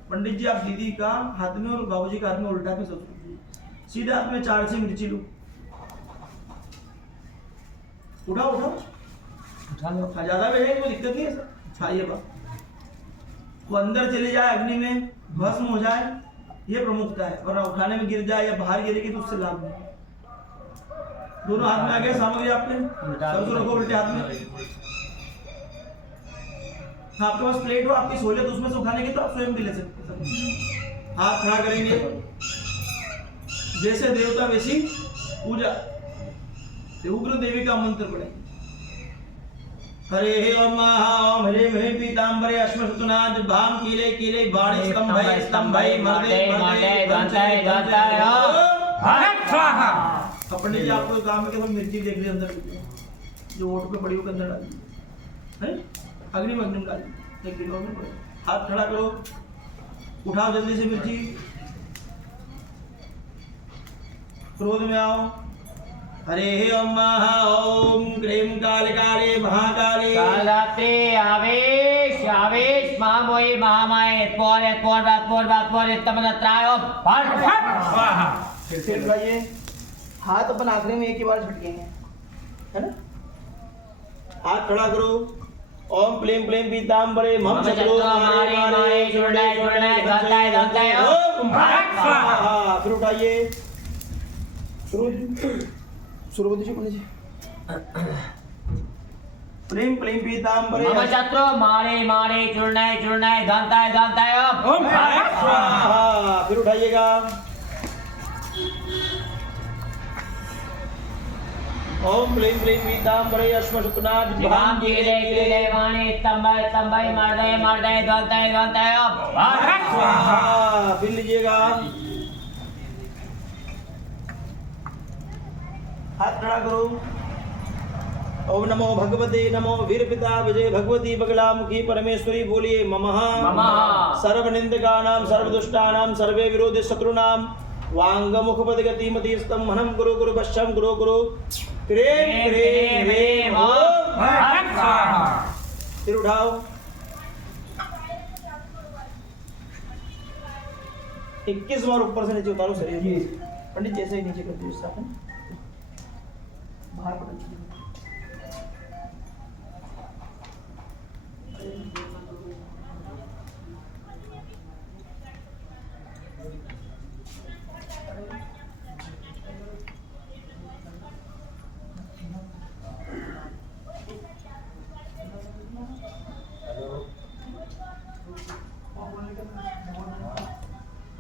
पंडित जी आप दीदी का हाथ में और बाबूजी का हाथ में उल्टा में सरसों रख दीजिए। सीधे हाथ में 4 से मिर्ची लो। उठाओ उठाओ, उठा लो। ज्यादा बैठे कोई दिक्कत नहीं है सर। उठाइए बा, वो अंदर चले जाए अग्नि में, भस्म हो जाए, ये प्रमुखता है। वरना उठाने में गिर जाए या बाहर गिरेगी तो उससे लाभ नहीं। दोनों हाथ में आ गए सामग्री आपके, सरसों रखो उल्टे हाथ में। आपके पास प्लेट हो, आपकी सहूलियत उसमें से उठाने की तो आप स्वयं भी ले सकते हैं। हाथ खड़ा करेंगे, जैसे देवता वैसी पूजा। उग्र देवी का मंत्र पढ़ेंगे। हरे ओम ओम ह्रीं ह्रीं पीतांबरे अश्मशतुनाथ भाम कीले कीले बाणे स्तंभै स्तंभै मर्दे मर्दे दंतै दंतै स्वाहा। पंडित जी आपको काम में केवल मिर्ची देख ली अंदर जो ओट पे पड़ी हो, अंदर डाल दी है। अग्नि में डाल दी, 1 किलो में। हाथ खड़ा करो, उठाओ जल्दी से मिर्ची। क्रोध में आओ। हरे ओम ओम क्लीं कालिकाले महाकाले, कालरात्रि आवेश आवेश महामोहि महामाय पोरे पोरबात पोरबात पोरे तमनत्राय फट स्वाहा। फिर उठाइए। हाथ अपन आखिरी में एक ही बार झटकेंगे, है ना। हाथ खड़ा करो। ओम क्लीं क्लीं पीतांबरे मम चक्रो मारे मारे चूर्णे चूर्णे दंताय दंताय ओम स्वाहा। फिर उठाइए। शुरू कर दीजिए पंडित जी। क्लीं क्लीं पीतांबरे मम शत्रु मारे मारे चूर्णे चूर्णे दंताय दंताय ओम स्वाहा। फिर उठाइएगा। ओम क्लीं क्लीं पीतांबरे अश्मशतुनाथ भाम कीले कीले वाणी स्तंभै स्तंभै मर्दे मर्दे दंताय दंताय ओम स्वाहा। फिर लीजिएगा। हाथ खड़ा करो। ओम नमो भगवते नमो वीर पिता विजय भगवती बगलामुखी परमेश्वरी बोलिए ममः ममः। सर्व निंदकानां सर्व दुष्टानां सर्वे विरोधी शत्रुनां वांग मुखपद गति मति स्तंभनम गुरु गुरु पश्चम गुरु गुरु क्रीं क्रीं ह्रीं ओम स्वाहा। फिर उठाओ। 21 बार ऊपर से नीचे उतारो शरीर। पंडित जैसे ही नीचे कर दीजिए। बाहर पटक दो।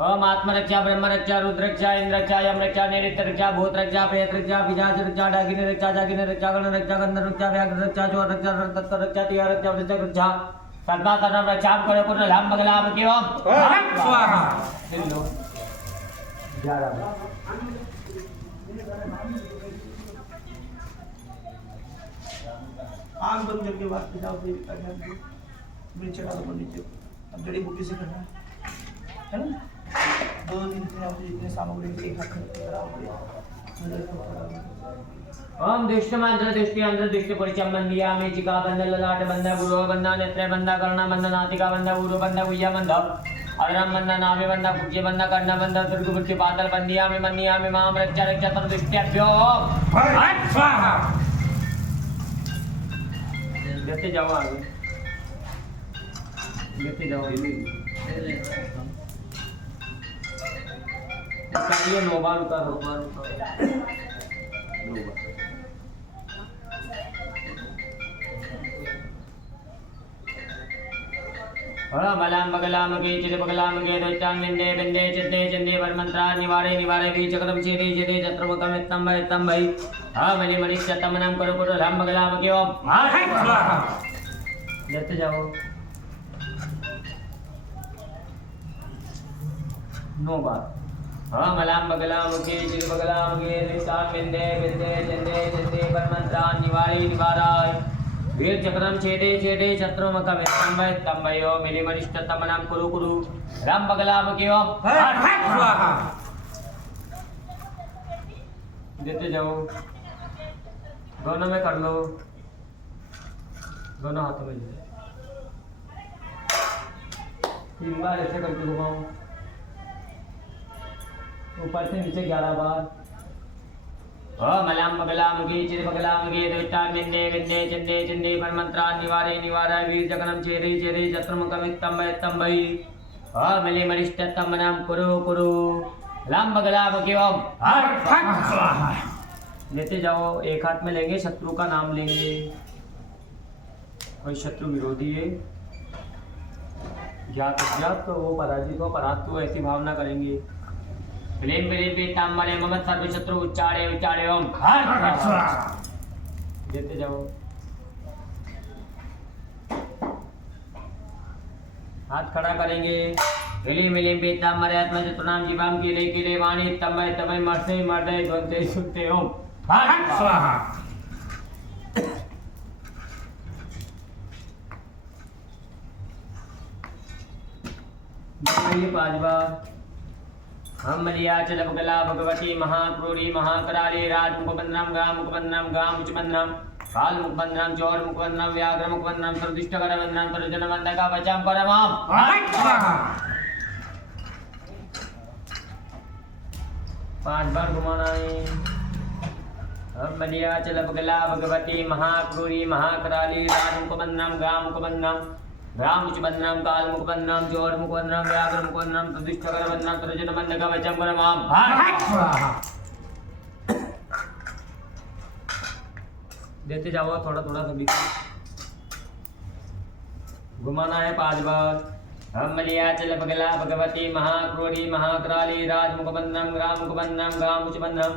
ओम आत्मरक्षा ब्रह्मरक्षा रुद्रक्षा इंद्रक्षा यमरक्षा नैऋत्यरक्षा भूतरक्षा प्रेतरक्षा पिशाचरक्षा डाकिनीरक्षा जाकिनीरक्षा गणरक्षा गंधर्वरक्षा व्याघ्ररक्षा चोररक्षा रक्तरक्षा तिहारक्षा वृषरक्षा तद्मा तन्म रक्षाम करो कुल लाम बगलाम के ओम स्वाहा। सुन लो 11 आग बंद करके बात पे जाओ देवी का ध्यान दो। मिर्च चढ़ा दो नीचे। अब जड़ी बूटी से करना है ना। 2-3 जितने सामग्री एक हाथ में ओम दुष्टमंत्र दृष्टि अंध्र दृष्टि परिचम बंदिया में चिका बंधन ललाट बंधा गुरु बंधा नेत्र बंधा कर्ण बंधा नातिका बंधा गुरु बंधा गुह्या बंधा अधरम बंधा नाभि बंधा कुज्य बंधा कर्ण बंधा दुर्गुप्ति पातल बंदिया में माम रक्षा रक्षा तर दृष्टिभ्यो स्वाहा। लेते जाओ आगे लेते जाओ इसका ये 9 बार उतारो बलाम बगलाम के चिर बगलाम के दैत्यान विंदे विंदे चित्ते चिंदे परमंत्रा निवारे निवारे भी चक्रम छेदे छेदे चत्रमुखम इत्तम भई मणि मणि चतमनम करो करो लाम बगलाम के ओम स्वाहा। लेते जाओ 9 बार बलाम बगलाम के चिर बगलाम के दैत्यान विंदे विंदे चिंदे चिंदे परमंत्रा निवारे निवाराय वीर चक्रम छेदे छेदे शत्रुमुखम इत्तम भयो मिलि मनिष्ठ तमनम कुरु कुरु राम बगलाम के ओम स्वाहा। देते जाओ दोनों में कर लो दोनों हाथों में 3 बार ऐसे करके घुमाओ ऊपर से नीचे 11 बार मलाम बगलाम के चिर बगलाम के दैत्यान विंदे विंदे चिंदे चिंदे परमंत्रा निवारे निवाराय वीर जगनम छेदे छेदे शत्रुमुखम इत्तम भई मिलि मनिष्ठ तमनम कुरु कुरु लाम बगलाम के ओम स्वाहा। लेते जाओ एक हाथ में लेंगे शत्रु का नाम लेंगे कोई शत्रु विरोधी है ज्ञात अज्ञात तो वो पराजित हो परास्त हो ऐसी भावना करेंगे क्लीम क्लीम पीताम्बरे मम सर्व शत्रु उच्चारे उच्चारे ओम देते जाओ हाथ खड़ा करेंगे क्लीम क्लीम पीताम्बरे आत्मशत्रुनाम जीवाम कीले वाणी तमय मर्दे मर्दे द्वंद्वे सुते ओम स्वाहा। ये 5 बार हम मलियाचल बगला भगवती महाक्रूरी महाकराली राज मुखबंधनम गाम उच्चबंधनम काल मुखबंधनम चौर मुखबंधनम व्याघ्र मुखबंधनम सर्वदिष्टकर बंधनम सर्वजन बंधका वचम परमाम स्वाहा। 5 बार घुमाना है हम मलियाचल बगला भगवती महाक्रूरी महाकराली राज मुखबंधनम गाम उच्चबंधनम काल मुखबंधनम चौर मुखबंधनम व्याघ्र मुखबंधनम प्रतिष्ठकर बंधनम सर्वजन बंधका वचम परमाम स्वाहा। देते जाओ थोड़ा थोड़ा सभी को घुमाना है 5 बार हम मलियाचल बगला भगवती महाक्रोड़ी महाकराली राज मुखबंधनम गाम उच्चबंधनम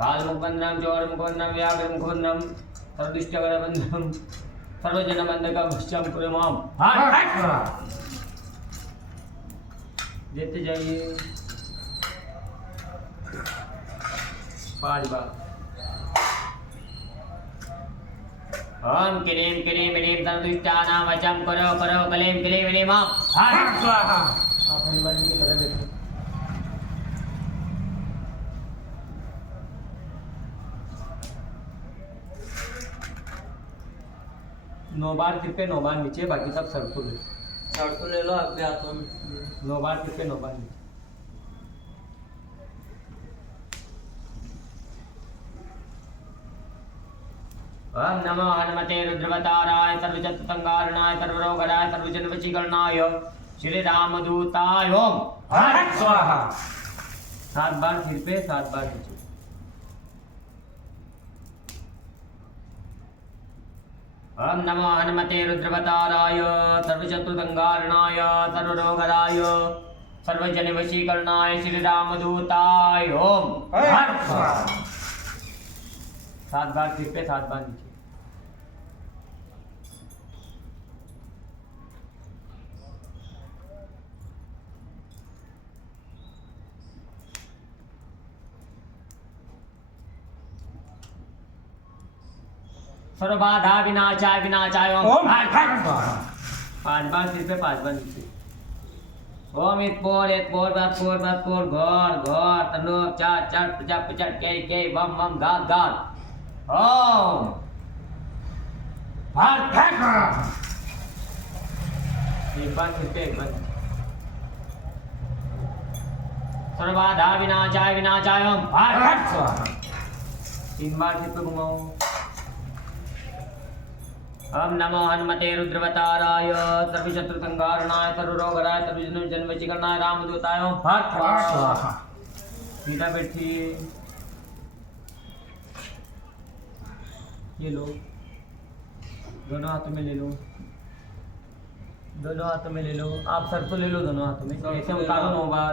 काल मुखबंधनम चौर मुखबंधनम व्याघ्र मुखबंधनम सर्वदिष्टकर बंधनम सर्वजन बंधका वचम परमाम देते जाइए 5 बार ओम क्लीम क्लीम क्लीम संतुष्टाना वचम करो करो क्लीम क्लीम क्लीम स्वाहा। आप हनुमान जी की तरह देखो 9 बार सिर पे 9 बार नीचे बाकी सब सरसों ले लो अपने हाथों में 9 बार सिर पे 9 बार नीचे ओम नमो हनुमते रुद्रवताराय सर्वचतुर्तंगारणाय सर्वरोगराय सर्वजनवशीकरणाय श्री रामदूताय ओम हट स्वाहा। 7 बार सिर पे 7 बार नीचे। ओम नमो हनुमते रुद्रवताराय सर्वचतुर्तंगारणाय सर्वरोगराय सर्वजनवशीकरणाय श्री रामदूताय ओम हट स्वाहा। 7 बार सिर पे 7 बार नीचे। सर्वबाधा विनाशाय विनाशाय ओम हट स्वाहा। 5 बार सिर पे 5 बार नीचे। ओम एक पोर बात पोर घर तनो चार पचा के बम गात ओम हट स्वाहा। एक बार सिर पे 1 बार। सर्वबाधा विनाशाय विनाशाय ओम हट स्वाहा। 3 बार सिर पे घुमाओ। ओम नमो हनुमते रुद्रवताराय सर्वशत्रुसंहारणाय सर्वरोगराय सर्वजनवशीकरणाय रामदूताय ओम फट स्वाहा। सीधा बैठिए। ये लो, दोनों हाथों में ले लो, दोनों हाथों में ले लो। आप सर तो ले लो दोनों हाथों में, ऐसे उतारो 9 बार।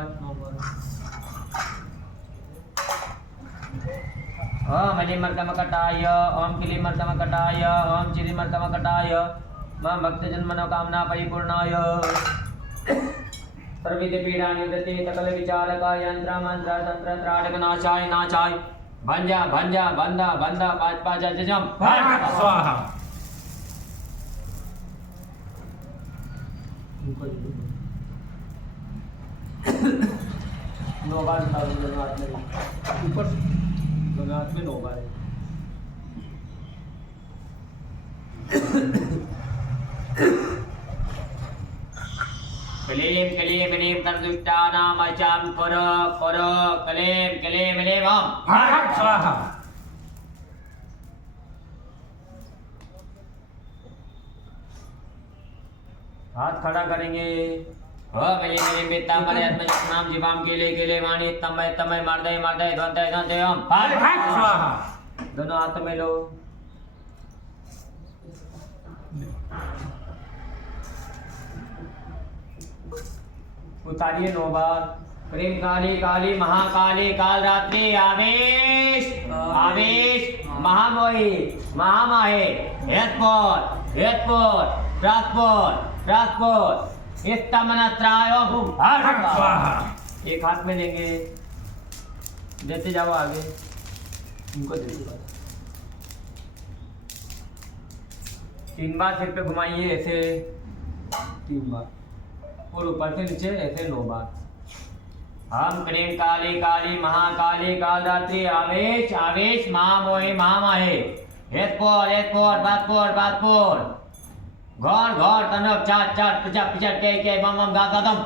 ओम हरि मर्दम कटाय ओम किली मर्दम कटाय ओम चिरी मर्दम कटाय मम भक्तजन मनोकामना परिपूर्णाय सर्वित पीड़ा निवृत्ति सकल विचारकाय यंत्र मंत्र तंत्र त्राटक नाशाय नाशाय भंजा बंदा 5 जजम हट स्वाहा। नौ बार उतारो दोनों हाथ में, ऊपर दोनों हाथ में 9 बार है। कलेम तर्दुष्टानाम अचाम कर कलेम हम हट स्वाहा। हाथ खड़ा करेंगे। मेरे पीतांबर नाम जीवाम केले वाणी तमय मारदय ध्वंतय हम हट स्वाहा। दोनों हाथों में लो। उतारिए 9 बार। प्रेम काली महाकाली काल रात्रि आवेश महामोही महामाहे हेतपोर ट्रांसपोर्ट हट स्वाहा। एक हाथ में लेंगे, देते जाओ आगे, इनको देते जाओ। 3 बार सिर पे घुमाइए ऐसे 3 बार, और ऊपर से नीचे ऐसे 9 बार। हम प्रेम काली महाकाली काल रात्रि आवेश महामोहे महामाहे हेतपोर बातपोर घर तनव चार पिचट के बम गादम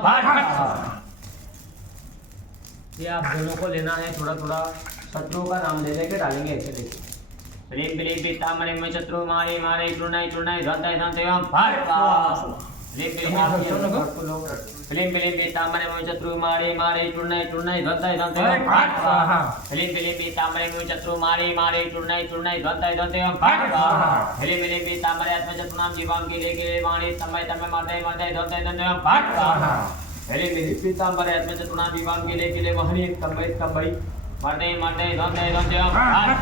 ये आप दोनों को लेना है। थोड़ा शत्रुओं का नाम ले लेके डालेंगे ऐसे देखिए। प्रेम पीताम्बरे में शत्रु मारे चूर्णय ध्वंतय एवं फट फिलिम पीताम्बरे में शत्रु मारे चूर्णय ध्वंतय एवं फट फिलिम पीताम्बरे में शत्रु मारे चूर्णय ध्वंतय एवं फट फिलिम पीताम्बरे आत्मशत्रु नाम जीवाम के वाणी समय मारदय ध्वंतय एवं फट फिलिम पीताम्बरे आत्मशत्रु नाम जीवाम के वाणी स्तंभय मारदय ध्वंतय एवं फट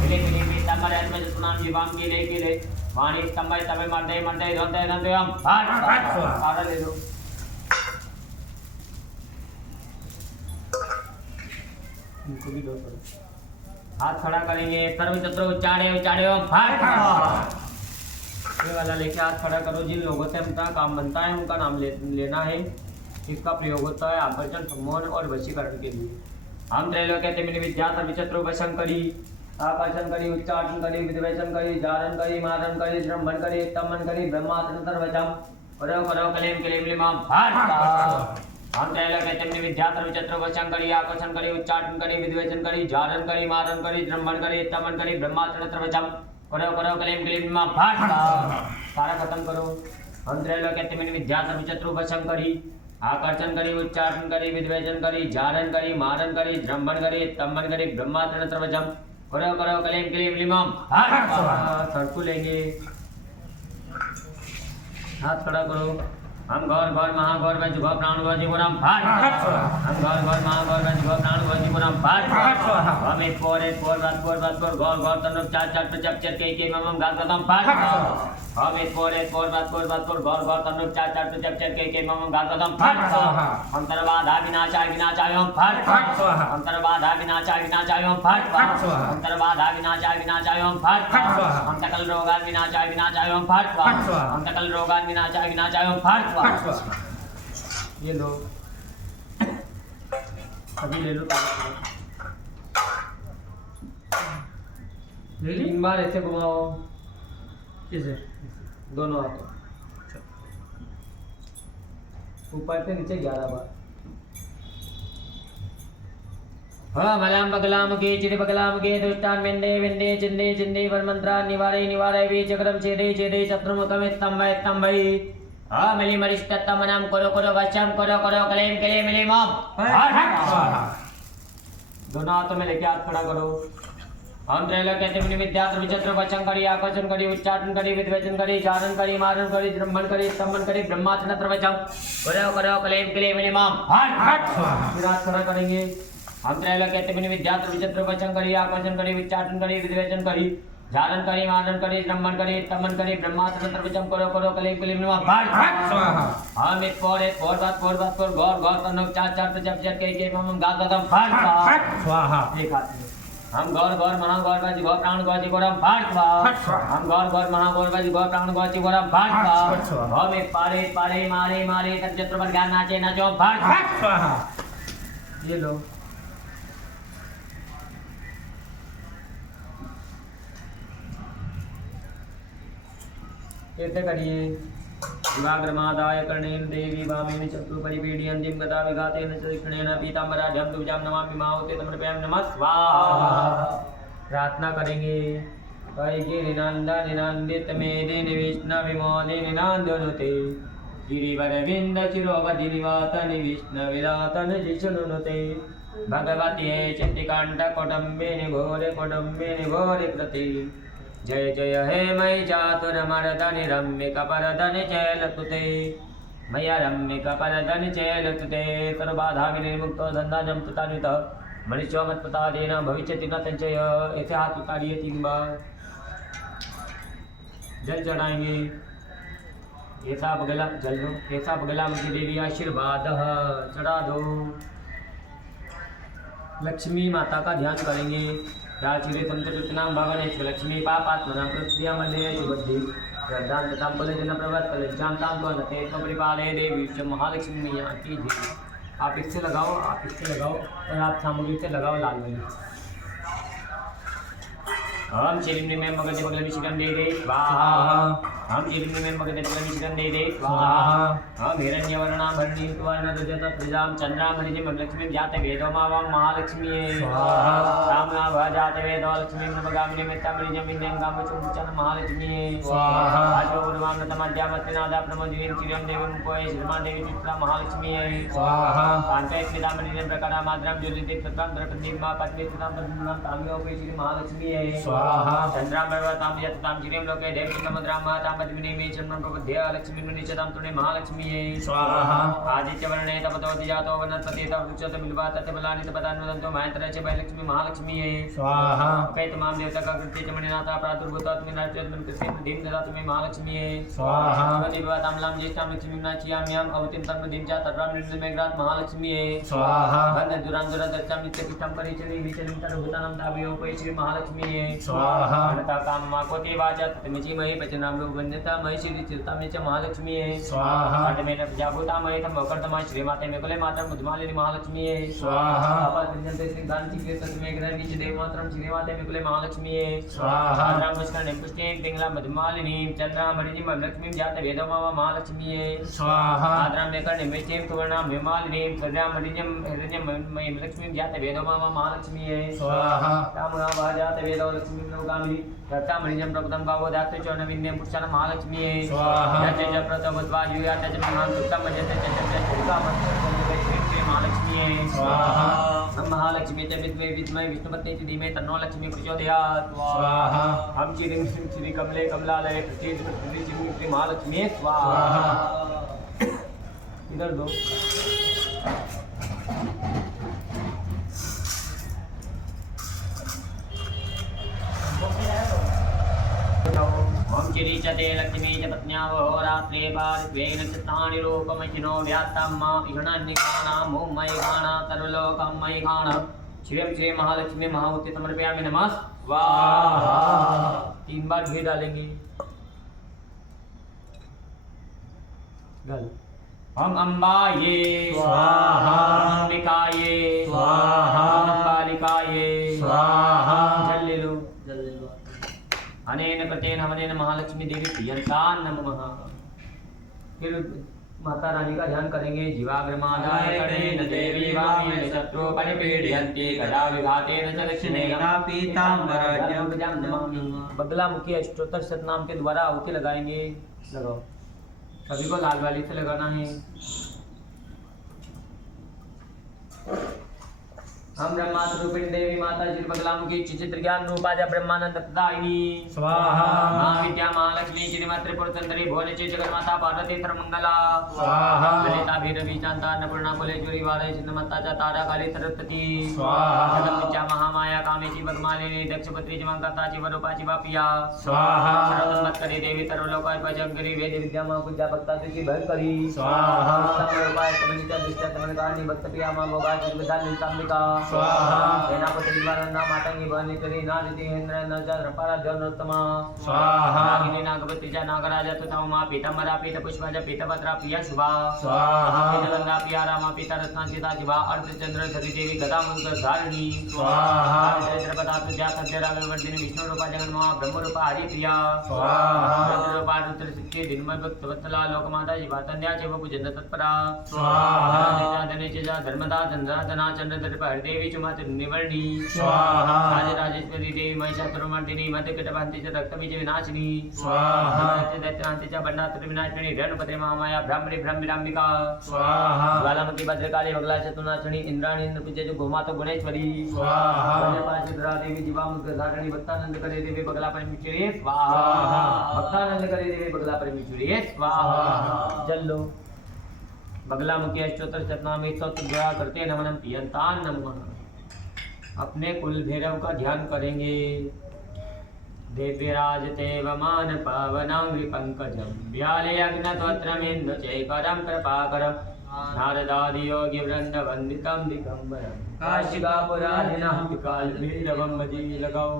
फिलिम पीताम्बरे आत्मशत्रु नाम जीवाम के वाणी स्तंभय मारदय ध्वंतय एवं फट सारा ले लो। इनको भी दो हाथ खड़ा करेंगे। सर्वशत्रु उच्चारे फट ये वाला लेके हाथ खड़ा करो। जिन लोगों से अपना काम बनता है उनका नाम लेना है। इसका प्रयोग होता है आकर्षण सम्मोहन और वशीकरण के लिए। हम त्रैलोक्य तिमिर विद्या सर्वशत्रु वशं करी आकर्षण करी उच्चाटन करी विद्वेषण करी जारण करी मारण करी जृंभण करी तमन करी ब्रह्मास्त्र सर्वचम करो कलेम लिमाम फट हम त्रैलोक्य तिमिर विद्या सर्वशत्रु वशं करी आकर्षण करी उच्चाटन करी विद्वेषण करी जारण करी मारण करी जृंभण करी तमन करी ब्रह्मास्त्र सर्वचम करो करो कलीम कलीम मां फाट सारा खत्म करो। हम त्रैलोक्यतिमिनी विद्या सर्वशत्रु भस्म करी आकर्षण करी उच्चाटन करी विद्वेषण करी जारण करी मारण करी जृंभण करी तंबन करी ब्रह्मास्त्र सर्वजम करो करो कलीम कलीम लिमम फाट सरकू लेंगे। हाथ खड़ा करो। हम गौर गौर महागौर में जुगो प्राण गौ जीवनम फाट हम गौर गौर महागौर में जुगो प्राण गौ जीवनम फाट हम एक पोर बात पोर गौर गौर तनु चार चार प्रचप चर के मम गात कदम फाट हम एक पोर बात पोर गौर गौर तनु चार चार प्रचप चर के मम गात कदम फाट अंतर्बाधा विनाशाय हम फाट अंतर्बाधा विनाशाय हम फाट अंतर्बाधा विनाशाय हम फाट हम सकल रोगा विनाशाय हम फाट हम सकल रोगा विनाशाय हम फाट ये लो अभी ले लो ले ली। 3 बार ऐसे घुमाओ कैसे दोनों हाथों ऊपर से नीचे 11 बार। मलाम बगलाम के चिर बगलाम के दुष्टान विंदे विंदे चिंदे चिंदे वरमंत्रा निवारे निवारे वी चक्रम छेदे छेदे शत्रुमुखम स्तंभ स्तंभई मिली मरिष्टतमनम करो करो वशम करो करो कलेम कलेम मिली मम दोनों हाथों में लेके हाथ खड़ा करो। हम त्रैलोक्यतिमिनी विद्या सर्वशत्रु भस्म करी आकर्षण करी उच्चाटन करी विद्वेषण करी जारण करी मारण करी जृंभण करी स्तंभन करी ब्रह्मास्त्र सर्वजम करो करो कलेम कलेम मिली मम फिर हाथ खड़ा करेंगे। हम त्रैलोक्यतिमिनी विद्या सर्वशत्रु भस्म करी आकर्षण करी उच्चाटन करी विद्वेषण करी जारण करी मारण करी जृंभण करी स्तंभन करी ब्रह्मास्त्र सर्वजम करो करो कलेम कलेम मिली मम हम एक पोर बात पोर गौर गौर तनु चार चार प्रचप चर के मम गात कदम फाट स्वाहा एक हाथ में हम गौर गौर महागौर बाजी गौ प्राण गौ जीवरम फाट हम गौर गौर महागौर बाजी गौ प्राण गौ जीवरम फाट हम एक पारे पारे मारे मारे शत्रु पर ज्ञान नाचे नाचो फाट ये लो ऐसे करिए। दिवाग्रमादाय कर्णेन देवी वामेन चक्रू परिपीडयन्तीं गदा विघातेन दक्षिणेन पीताम्बराढ्यं तुभ्यां नमामि माहुते तमर्पयामि नमः स्वाहा। प्रार्थना करेंगे। गिरिनंदित मेदिन विष्णुविमोदिन नंदनुते गिरिवरविंद चिरोवधि निवातन विष्णुविरातन जिष्णुनुते भगवती चित्तिकांड कोटम्बिनि घोरे प्रति जय जय हे मयि चातुरमर्दनि रम्यकपरदनि चैलतुते मया रम्यकपरदनि चैलतुते सर्वबाधा विनिर्मुक्तो धन्दाजं तथान्वितः मनुष्यो मत्प्रसादेन भविष्यति न संशय। ऐसे हाथ उतारिए 3 बार जल चढ़ाएंगे। ऐसा बगला जल लो ऐसा बगला मुझे देवी आशीर्वाद चढ़ा दो। लक्ष्मी माता का ध्यान करेंगे। राजश्री तंत्रनाम भगवान लक्ष्मी पापात्मना प्रत्या मंदिर शुभद्धि प्रधान तथा बलजन प्रवर्त जानताम को नते परिपाले देवी महालक्ष्मी मैया की जय। आप इससे लगाओ और आप सामग्री से लगाओ लाल वाली। हम चिलिमनी में मगध बगल मिश्रण दे दे स्वाहा हम चिलिमनी में मगध बगल मिश्रण दे दे स्वाहा हम हिरण्यवर्णा भरणी सुवर्ण रजत प्रजाम चंद्राम हरिजम लक्ष्मी जाते वेदो मावाम महालक्ष्मी स्वाहा रामना भजाते वेदो लक्ष्मी नमगामिनी मेत्ता मरिजम विद्यं गाम चुंचन महालक्ष्मी स्वाहा आजो गुरुवाम नतमध्यामति नादा प्रमोदिनीं चिरं देवं कोय श्रीमा देवी चित्रा महालक्ष्मी स्वाहा कांते स्मिता मरिजम प्रकारा माद्रम ज्योतिते तत्रां द्रपदीमा पत्नी तत्रां पद्मनां ताम्यो पे श्री महालक्ष्मी चंद्राम भगवताम यताम जिरेम लोके देव समुद्राम माताम पद्मिनी में चंद्रम प्रबुद्ध्या लक्ष्मी निचताम तुने महालक्ष्मी स्वाहा आदित्य वर्णे तपतोति जातो वनस्पति तव वृक्षत बिल्वा तत् बलानि तपदान्वदन्तो महेंद्र च लक्ष्मी महालक्ष्मी स्वाहा कई तमाम देवता का कृत्य चमनिनाथा प्रादुर्भूतात्मि नाट्यत्मन कृष्ण दीन ददातु मे महालक्ष्मी स्वाहा भगवती भवताम लाम ज्येष्ठाम लक्ष्मी नाचियाम्याम अवतिम तन्मदीं च तत्राम निर्मेग्रात महालक्ष्मी स्वाहा बंद दुरान दुरादर्शम नित्यपिष्टम परिचरि विचलिं तरुभूतानां दावियो पे श्री महालक्ष्मी स्वाहा अनता काममा कोटि वाचा तमिचि महि पचनाम वन्यता महि श्री चिरतामे च महालक्ष्मी स्वाहा अटमेन प्रजाभूता महि तम वकर्तमा श्री माते मे कुले माता मुद्मालिनी महालक्ष्मी स्वाहा अपा संजंते श्री गांची के तस्मे ग्रह नीच देवा मातरम श्रीमाते मिकुले महालक्ष्मी स्वाहा। आद्राम पुष्करणे पुष्टिं पिंगला मधुमालिनीं चंद्रां मणिजिं लक्ष्मीं जाते वेदो मम महालक्ष्मी स्वाहा। आद्रां मेकर्णे मिष्टिं सुवर्णां विमालिनीं सद्रां मणिजिं हृदयं लक्ष्मीं जाते वेदो मम महालक्ष्मी स्वाहा। कामना जाते वेदो लक्ष्मीं लोकामि रक्ता मणिजं प्रपदं भावो दाते च नविन्यं पुष्टं महालक्ष्मी स्वाहा। यच्च च प्रतवद्वा युयात च महान् सुक्तं मजते च श्री महालक्ष्मी स्वाहा। महालक्ष्मी च विद्महे विष्णुपत्नी च धीमहि तन्नो लक्ष्मी प्रचोदयात् स्वाहा। हम श्री श्री कमले कमलालय श्री श्री महालक्ष्मी स्वाहा। इधर दो हम श्री चते लक्ष्मी च पत्न्यावो रात्रे पारित्वेन चित्तानि रूपमचिनो व्यात्तम्मा इषणान्निकाना मोमयिकाना सर्वलोकमयिकाना श्रीं श्री महालक्ष्मी महाउति समर्पयामि नमः स्वाहा। 3 बार घी डालेंगे। हम अम्बाये स्वाहा। अंबिकाये स्वाहा। अम्बालिकाये स्वाहा। जल ले लो अनेन कृतेन हवनेन महालक्ष्मी देवी प्रियंतान नमः। फिर माता रानी का ध्यान करेंगे। जीवाग्रमादाय करेण देवी वामेन शत्रु परिपीडयन्ति गदा विघातेन च दक्षिणेन पीताम्बरजं नमामि। बगलामुखी अष्टोत्तर शतनाम के द्वारा आहुति लगाएंगे। लगाओ, सभी को लाल वाली से लगाना है। हम ब्रह्मास्वरूपिणी देवी माता श्री बगलामुखी चित्र ज्ञान रूपा च ब्रह्मानंद प्रदायिनी स्वाहा। महाविद्या महालक्ष्मी श्रीमत् त्रिपुर सुंदरी भुवनेश्वरी जगन्माता पार्वती सर्वमंगला स्वाहा। ललिता भैरवी शांता अन्नपूर्णा कुलेश्वरी वाराही छिन्नमत्ता च तारा काली सरस्वती स्वाहा। जगन्मिच्छा महामाया कामेशी पद्मालिनी दक्षपत्री चिमंकता चिवरूपा चिवापिया स्वाहा। सर्वसम्मत्करी देवी सर्वलोकैकशंकरी वेद विद्या मां पूजा भक्ता तुझी भयंकरी स्वाहा। समरूपाय समन्विता दृष्टा समनकारिणी भक्तप्रिया मां भोगा श्रीविद्या नितांबिका स्वाहा। सेनापति निवारणा मातंगी भवानीश्वरी नादिति हेन्द्र नजर रपारा जन्नोत्तमा स्वाहा। नागिनी नागवती च नागराजा तुता उमा पीतमरा पीत पुष्पज पीतपत्रा प्रिया शुभा स्वाहा। पीतगंधा प्रिया रामा पीता रत्ना सीता शिवा अर्धचंद्र सती देवी गदा मुद्गर धारिणी स्वाहा। द्रपदा तुझा सद्य रागवर्धिनी विष्णु रूपा जगन्मोहा ब्रह्म रूपा हरिप्रिया स्वाहा। रुद्र रूपा रुद्र सिद्धि दिनमय भक्त वत्सला लोकमाता शिवा तन्या च पूजन तत्परा स्वाहा। धनेच धर्मदा चंद्राधना चंद्रदर्प हरदेवी चुमत निवर्णी स्वाहा। राजराजेश्वरी देवी महिषासुरमर्दिनी मध्यकटभान्ति च रक्तबीज विनाशिनी स्वाहा। दैत्रान्ति च बन्नासुर विनाशिनी रेणुपते महामाया ब्रह्मणि ब्रह्मिराम्बिका स्वाहा। ज्वालामुखी भद्रकाली बगला चतुर्नाशिनी इंद्राणी इंद्रपूज्य जो गोमाता गुणेश्वरी स्वाहा। वज्रपाशुधरा देवी जीवामुद्धारिणी भक्तानंद करे देवी बगला परमेश्वरी स्वाहा। स्वाहा। भक्तानंद करे देवी बगला परमेश्वरी स्वाहा। जल लो। बगलामुखी अष्टोत्तर शतनाम 108 द्वारा करते नमनम पियंतान नमः। अपने कुल भैरव का ध्यान करेंगे। दिव्यराजते वमान पावनांग्रि पंकजम व्यालयग्नत्वत्रमिंद चैकरम कृपाकरम नारदादि योगी वृंद वंदितम दिगंबरम काशिकापुराधिनः कालभैरवं भजे। लगाओ।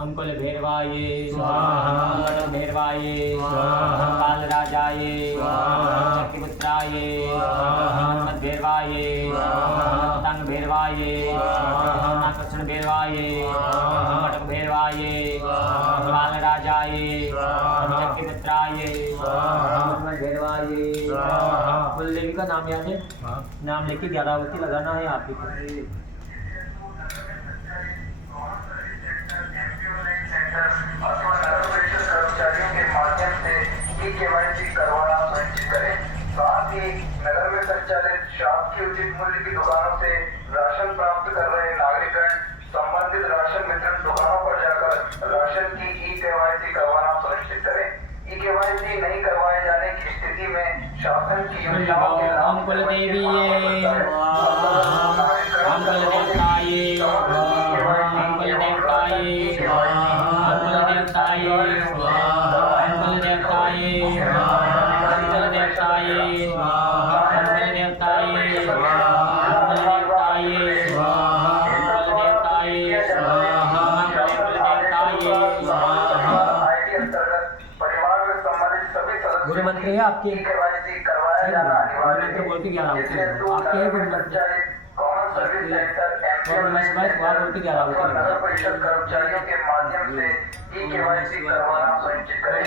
अंकुल भैरवाये स्वाहा। अंकुल भैरवाये स्वाहा। काल राजाये स्वाहा। शक्तिपुत्राये स्वाहा। हनुमत भैरवाये पतंग भैरवाये कृष्ण भैरवाये मटक भैरवाये काल राजाये शक्तिपुत्राये हनुमत भैरवाये। कुल देवी का नाम याद है? नाम लेके 11 आहुति लगाना है आप ही। अथवा नगरपरिषद कर्मचारियों के माध्यम से ई-केवाईसी करवाना सुनिश्चित करें। साथ ही नगर में संचालित शासकीय उचित मूल्य की दुकानों से राशन प्राप्त कर रहे नागरिकगण संबंधित राशन वितरण दुकानों पर जाकर राशन की ई-केवाईसी करवाना सुनिश्चित करें। ई-केवाईसी नहीं करवाए जाने की स्थिति में शासन की योजनाओं के लाभ अंकुल देवी अंकुल देवताये अंकुल देवताये अंकुल देवताये अंकुल देवताये अंकुल देवताये अंकुल देवताये अंकुल देवताये अंकुल देवताये गुरु मंत्र है आपके करवाया जाना गुरु मंत्र बोल के 11 आहुति लगाओ। आपके है गुरु मंत्र। कॉमन सर्विस सेंटर एमपीओ अथवा नगर परिषद कर्मचारियों के माध्यम से ई-केवाईसी करवाना सुनिश्चित करें।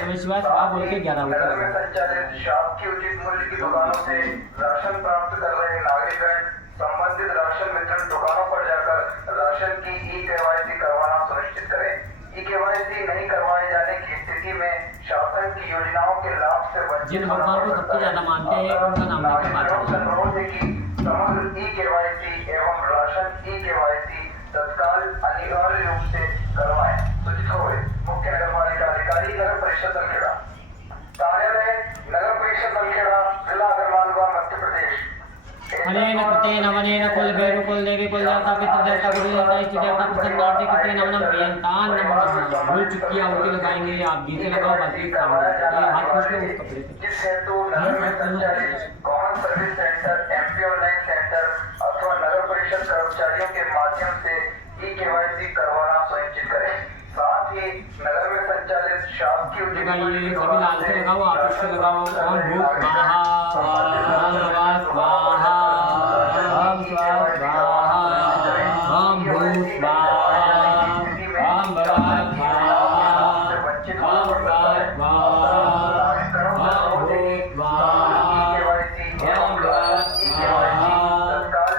नगर में संचालित शासकीय उचित मूल्य की दुकानों से राशन प्राप्त कर रहे नागरिकगण संबंधित राशन वितरण दुकानों पर जाकर राशन की ई-केवाईसी करवाना सुनिश्चित करें। ई-केवाईसी नहीं करवाए जाने की स्थिति में शासन की योजनाओं के लाभ से वंचित जिन भगवान को सबसे ज्यादा मानते हैं उनका नाम लेकर बात करें। अनुरोध है कि समग्र ई-केवाईसी एवं राशन ई-केवाईसी तत्काल अनिवार्य रूप से करवाएं। सूचित हुए मुख्य नगरपालिका अधिकारी नगर परिषद अलखेड़ा। कार्यालय नगर परिषद अलखेड़ा, जिला आगरमालवा, मध्य प्रदेश। अनेन कृतेन वनेन कुलभैरव कुलदेवी कुलदेवता पितृदेवता गुरुदेवता इष्ट देवता प्रसन्नार्थे कृतेन नमः प्रियंतान नमः। भूल चुकी आहुति लगाएंगे आप, गीते लगाओ बाकी काम ये हाथ खुश लो उस कपड़े से। जिस हेतु नगर में संचालित common service centre, MPO line centre अथवा नगर परिषद कर्मचारियों के माध्यम से ई-केवाईसी करवाना सुनिश्चित करें। साथ ही नगर में संचालित शासकीय उचित लगाइए सभी लाल से लगाओ, आप इससे लगाओ। ओम भूत स्वाहा ओम स्वाहा स्वाहा ओम स्वाहा स्वाहा ओम भूत स्वाहा ओम भवा स्वाहा ओम स्वाहा स्वाहा ओम भूत स्वाहा ओम भवा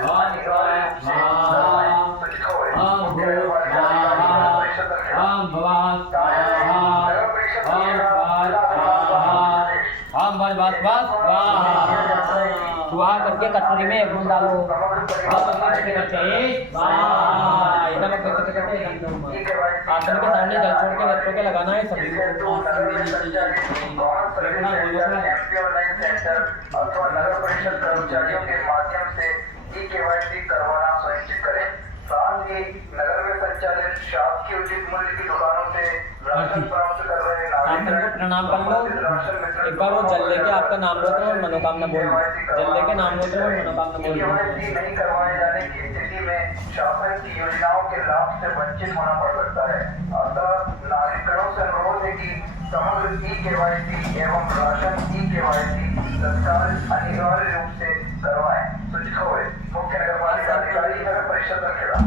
स्वाहा ओम स्वाहा स्वाहा ओम भूत स्वाहा ओम भवा स्वाहा ओम भवा स्वाहा स्वाहा करके कटोरी में गुड़ डालो। आसन के सामने जल छोड़ के बच्चों के लगाना है सभी को। अथवा नगर परिषद कर्मचारियों के माध्यम से ई-केवाईसी करवाना सुनिश्चित करें। साथ ही नगर में संचालित शासकीय उचित मूल्य की दुकानों से राशन प्राप्त कर रहे आसन को प्रणाम कर लो। एक बार वो जल लेके आपका नाम लो और मनोकामना बोल लो। जल लेके नाम लो और मनोकामना बोल लो। ई-केवाईसी नहीं करवाए जाने की स्थिति में शासन की योजनाओं के लाभ से वंचित होना पड़ सकता है। अतः नागरिकों से अनुरोध है कि समग्र ई-केवाईसी एवं राशन ई-केवाईसी तत्काल अनिवार्य रूप से करवाएं। सूचित हुए मुख्य नगरपालिका अधिकारी नगर परिषद अलखेड़ा।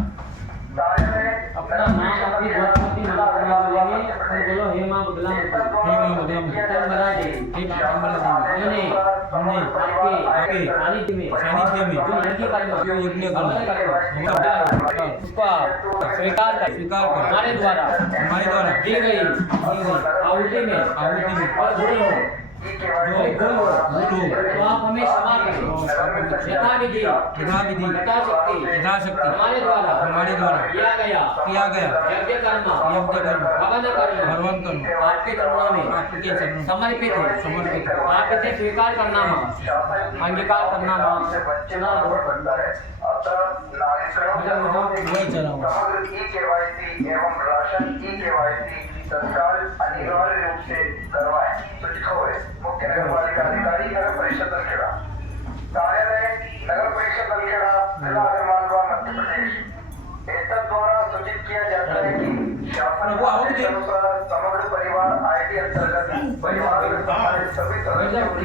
कार्यालय अपना नाम अपनी गोत्रपति नाम बोलेंगे और बोलो हे मां बदला हे मां बदला बदला दे हे बाबा बदला दे हमने आपके सानिध्य में जो यज्ञ कर्म जो यज्ञ कर्म उसका स्वीकार कर हमारे द्वारा दी गई आहुति में और बोलो तो आप हमें क्षमा करें। यथाविधि यथाशक्ति हमारे द्वारा किया गया यज्ञ कर्म हवन कर्म आपके चरणों में समर्पित आप इसे स्वीकार करना अंगीकार करना समग्र ई-केवाईसी एवं राशन ई-केवाईसी तत्काल अनिवार्य रूप से करवाएं। सूचित हुए मुख्य नगरपालिका अधिकारी नगर परिषद अलखेड़ा। कार्यालय नगर परिषद अलखेड़ा, जिला आगरमालवा, मध्य प्रदेश। एतद द्वारा सूचित किया जाता है कि शासन के अनुसार समग्र परिवार आईडी अंतर्गत परिवार में सम्मिलित सभी सदस्यों की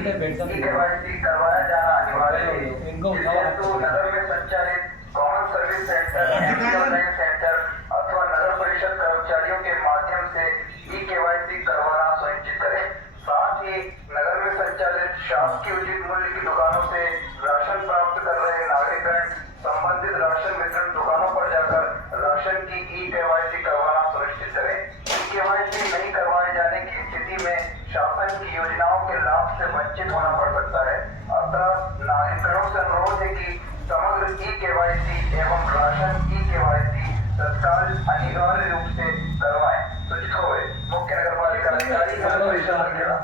ई-केवाईसी करवाया जाना अनिवार्य है। हेतु नगर में संचालित common service centre, MPO line centre अथवा नगर परिषद कर्मचारियों के माध्यम से ई-केवाईसी करवाना सुनिश्चित करें। साथ ही नगर में संचालित शासकीय उचित मूल्य की दुकानों से राशन प्राप्त कर रहे नागरिकगण संबंधित राशन वितरण दुकानों पर जाकर राशन की ई-केवाईसी करवाना सुनिश्चित करें। ई-केवाईसी नहीं करवाए जाने की स्थिति में शासन की योजनाओं के लाभ से वंचित होना पड़ सकता है। अतः नागरिकों से अनुरोध है कि समग्र ई-केवाईसी एवं राशन ई-केवाईसी तत्काल अनिवार्य रूप से करवाएं। सूचित हुए मुख्य नगरपालिका अधिकारी नगर परिषद अलखेड़ा।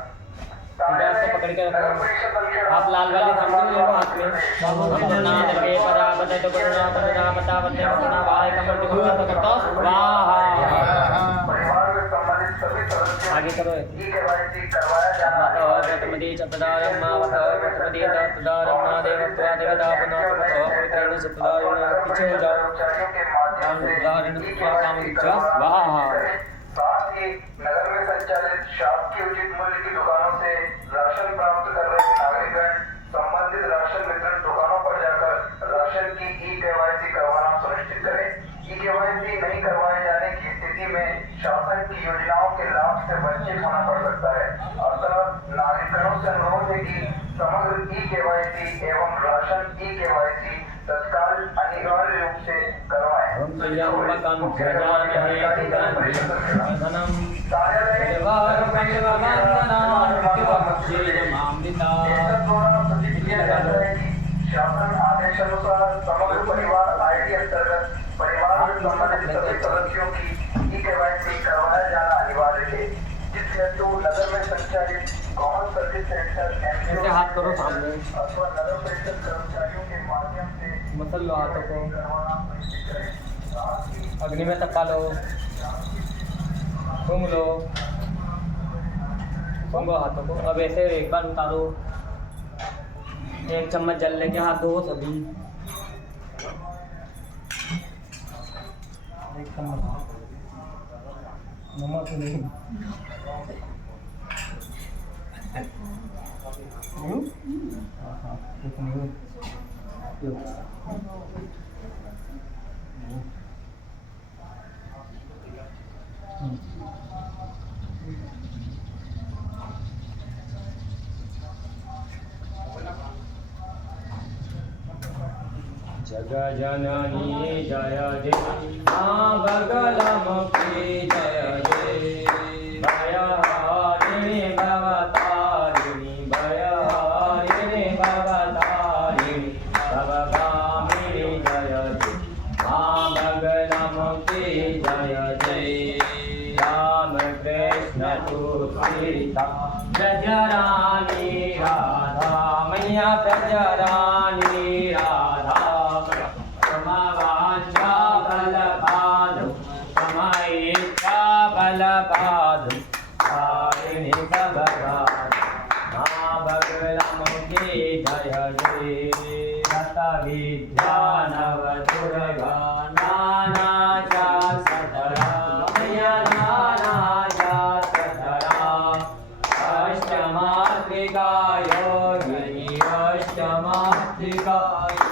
पकड़ के आप लाल वाले सामने ले लो हाथ में अपना करके परा बता तो करना बता भाई कमर को करता वाह परिवार में सम्मिलित सभी सदस्यों आगे करो ई-केवाईसी करवाया जाना मदी चतदारम मावत मदी चतदारम देवत्वा देवता पुनः पवित्रेण चतदारम पीछे हो जाओ कर्मचारियों के माध्यम से कर्मचारियों वाह साथ ही नगर में संचालित शासकीय उचित मूल्य की दुकानों से राशन प्राप्त कर रहे नागरिकगण संबंधित राशन वितरण दुकानों पर जाकर राशन की ई-केवाईसी करवाना सुनिश्चित करें। केवाईसी नहीं करवाए जाने की स्थिति में शासन की योजनाओं के लाभ से वंचित होना पड़ सकता है। अतः नागरिकों से अनुरोध है कि समग्र ई केवाईसी एवं राशन ई केवाईसी तत्काल अनिवार्य रूप से करवाएं। शासन आदेश अनुसार समग्र परिवार आईडी अंतर्गत परिवार से संबंधित सभी सदस्यों की ई केवाईसी करवाया जाना अनिवार्य है, जिस हेतु नगर में संचालित कॉमन सर्विस सेंटर ऐसे हाथ करो सामने, अथवा नगर परिषद कर्मचारियों के माध्यम से मसल लो हाथों को, करवाना सुनिश्चित करें। साथ ही अग्नि में तपा लो, सूंघ लो, सूंघो हाथों को। अब ऐसे एक बार उतारो, एक चम्मच जल लेके हाथ धो सभी। एक चम्मच नमक नहीं, कुछ नहीं। जग जननी जय जय मां बगलमुखी जय जय भयहारिणी भवतारिणी भयहारिणी भवतारिणी भवगामिनी जय जय मां बगलमुखी जय जय राम कृष्ण तुलसीता ब्रजरानी राधा मैया ब्रजरानी राधा बलपाद हारिणी भगवान मां बगलमुखी जय जय रत विद्या नव दुर्गा नाना चा सतरा मैया नाना चा सतरा अष्टमात्रिका योगिनी अष्टमात्रिका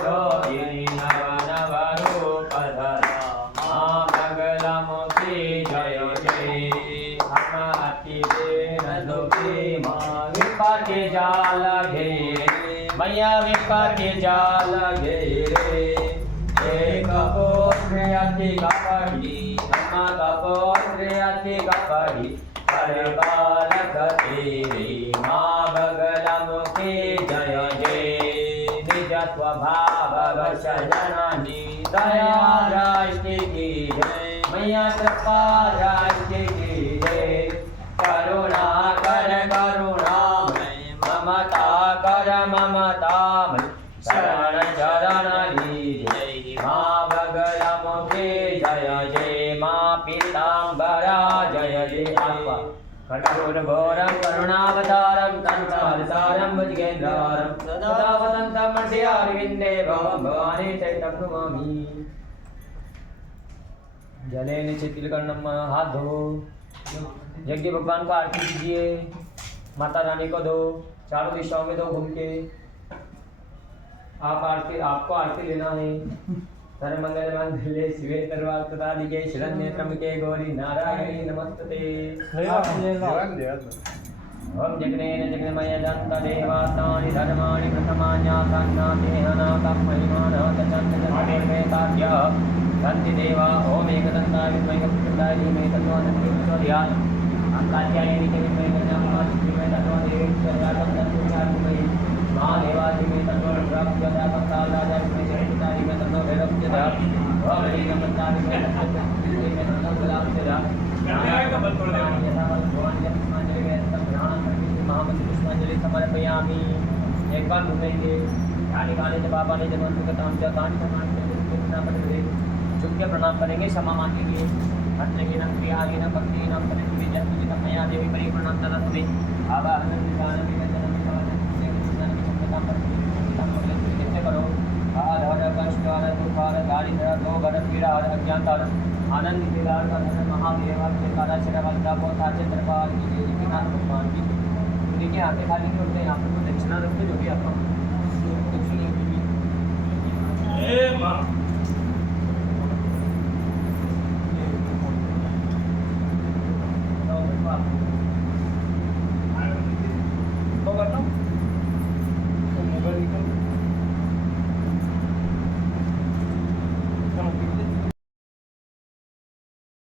योगिनी नव नव रूपधरा मां बगलमुखी जय विपाके जाल घेरे मैया विपाके जाल घेरे एक पोत्र अति कपड़ी अम्मा कपोत्र अति कपड़ी हर बालक तेरे मां बगलमुखी जय जय निज स्वभाव वश जननी दया राष्ट्र की जय मैया कृपा राष्ट्र की जय करुणा कर करुणामय ममता कर ममतामय शरण शरण लीजय मां बगलमुखी जय जय मां पीताम्बरा जय जय कठोरघोरं करुणावतारं तन्त्रहरसारं भुजगेन्द्रहारं सदा वसन्तं हृदयारविन्दे भवानी चैतं नमामि। जले नीचे तिलकर्णम हाथ धो, यज्ञ भगवान को आरती दीजिए, माता रानी को दो, चारों दिशाओं में दो घूम के। आपको आरती लेना है। सर्वमंगल मांगल्ये शिवे सर्वार्थसाधिके शरण्ये त्र्यंबके गौरी नारायणी नमस्ते। ओम जगनेन जगन्मय दंत देवास्तानि धर्माणि प्रथमान्यासन्नातेहनाकं महिमानः सन्ति देवा ओम एकदन्ताय विद्महे वक्रतुण्डाय धीमहि तन्नो दन्ति प्रचोदयात् कात्यायनी च विद्महे गणनाथीमहि तन्नो देवी प्रचोदयात् तन्नो महादेवाधीमहि तन्नो रुद्रः प्रचोदयात् विद्महे जयन्ताय धीमहि तन्नो भैरवः प्रचोदयात् ओम ह्रीं पंचाभिषेकं तन्नो कलां प्रचोदयात् महामंत्री समर्पयामि। एक बार घूमेंगे काली जब बाबा ने जन्म कथाम झुक के प्रणाम करेंगे, क्षमा मांगेंगे। हस्तहीनम क्रियाहीनम भक्तिहीनम परिपूर्णं मया देवी परिपूर्णं तदस्तु आवाहनं निदानं विवेचनं विवेचनं करो। आधार कष्ट दुखार दारिद्र्य रोग पीड़ा अज्ञानता आनंद विदार का धन महादेव के काला चिरवंता को साचे दरबार की जय के नाम भगवान की। देखिए आते खाली नहीं होते, यहाँ पर कोई दक्षिणा रखते जो भी आपका दक्षिणा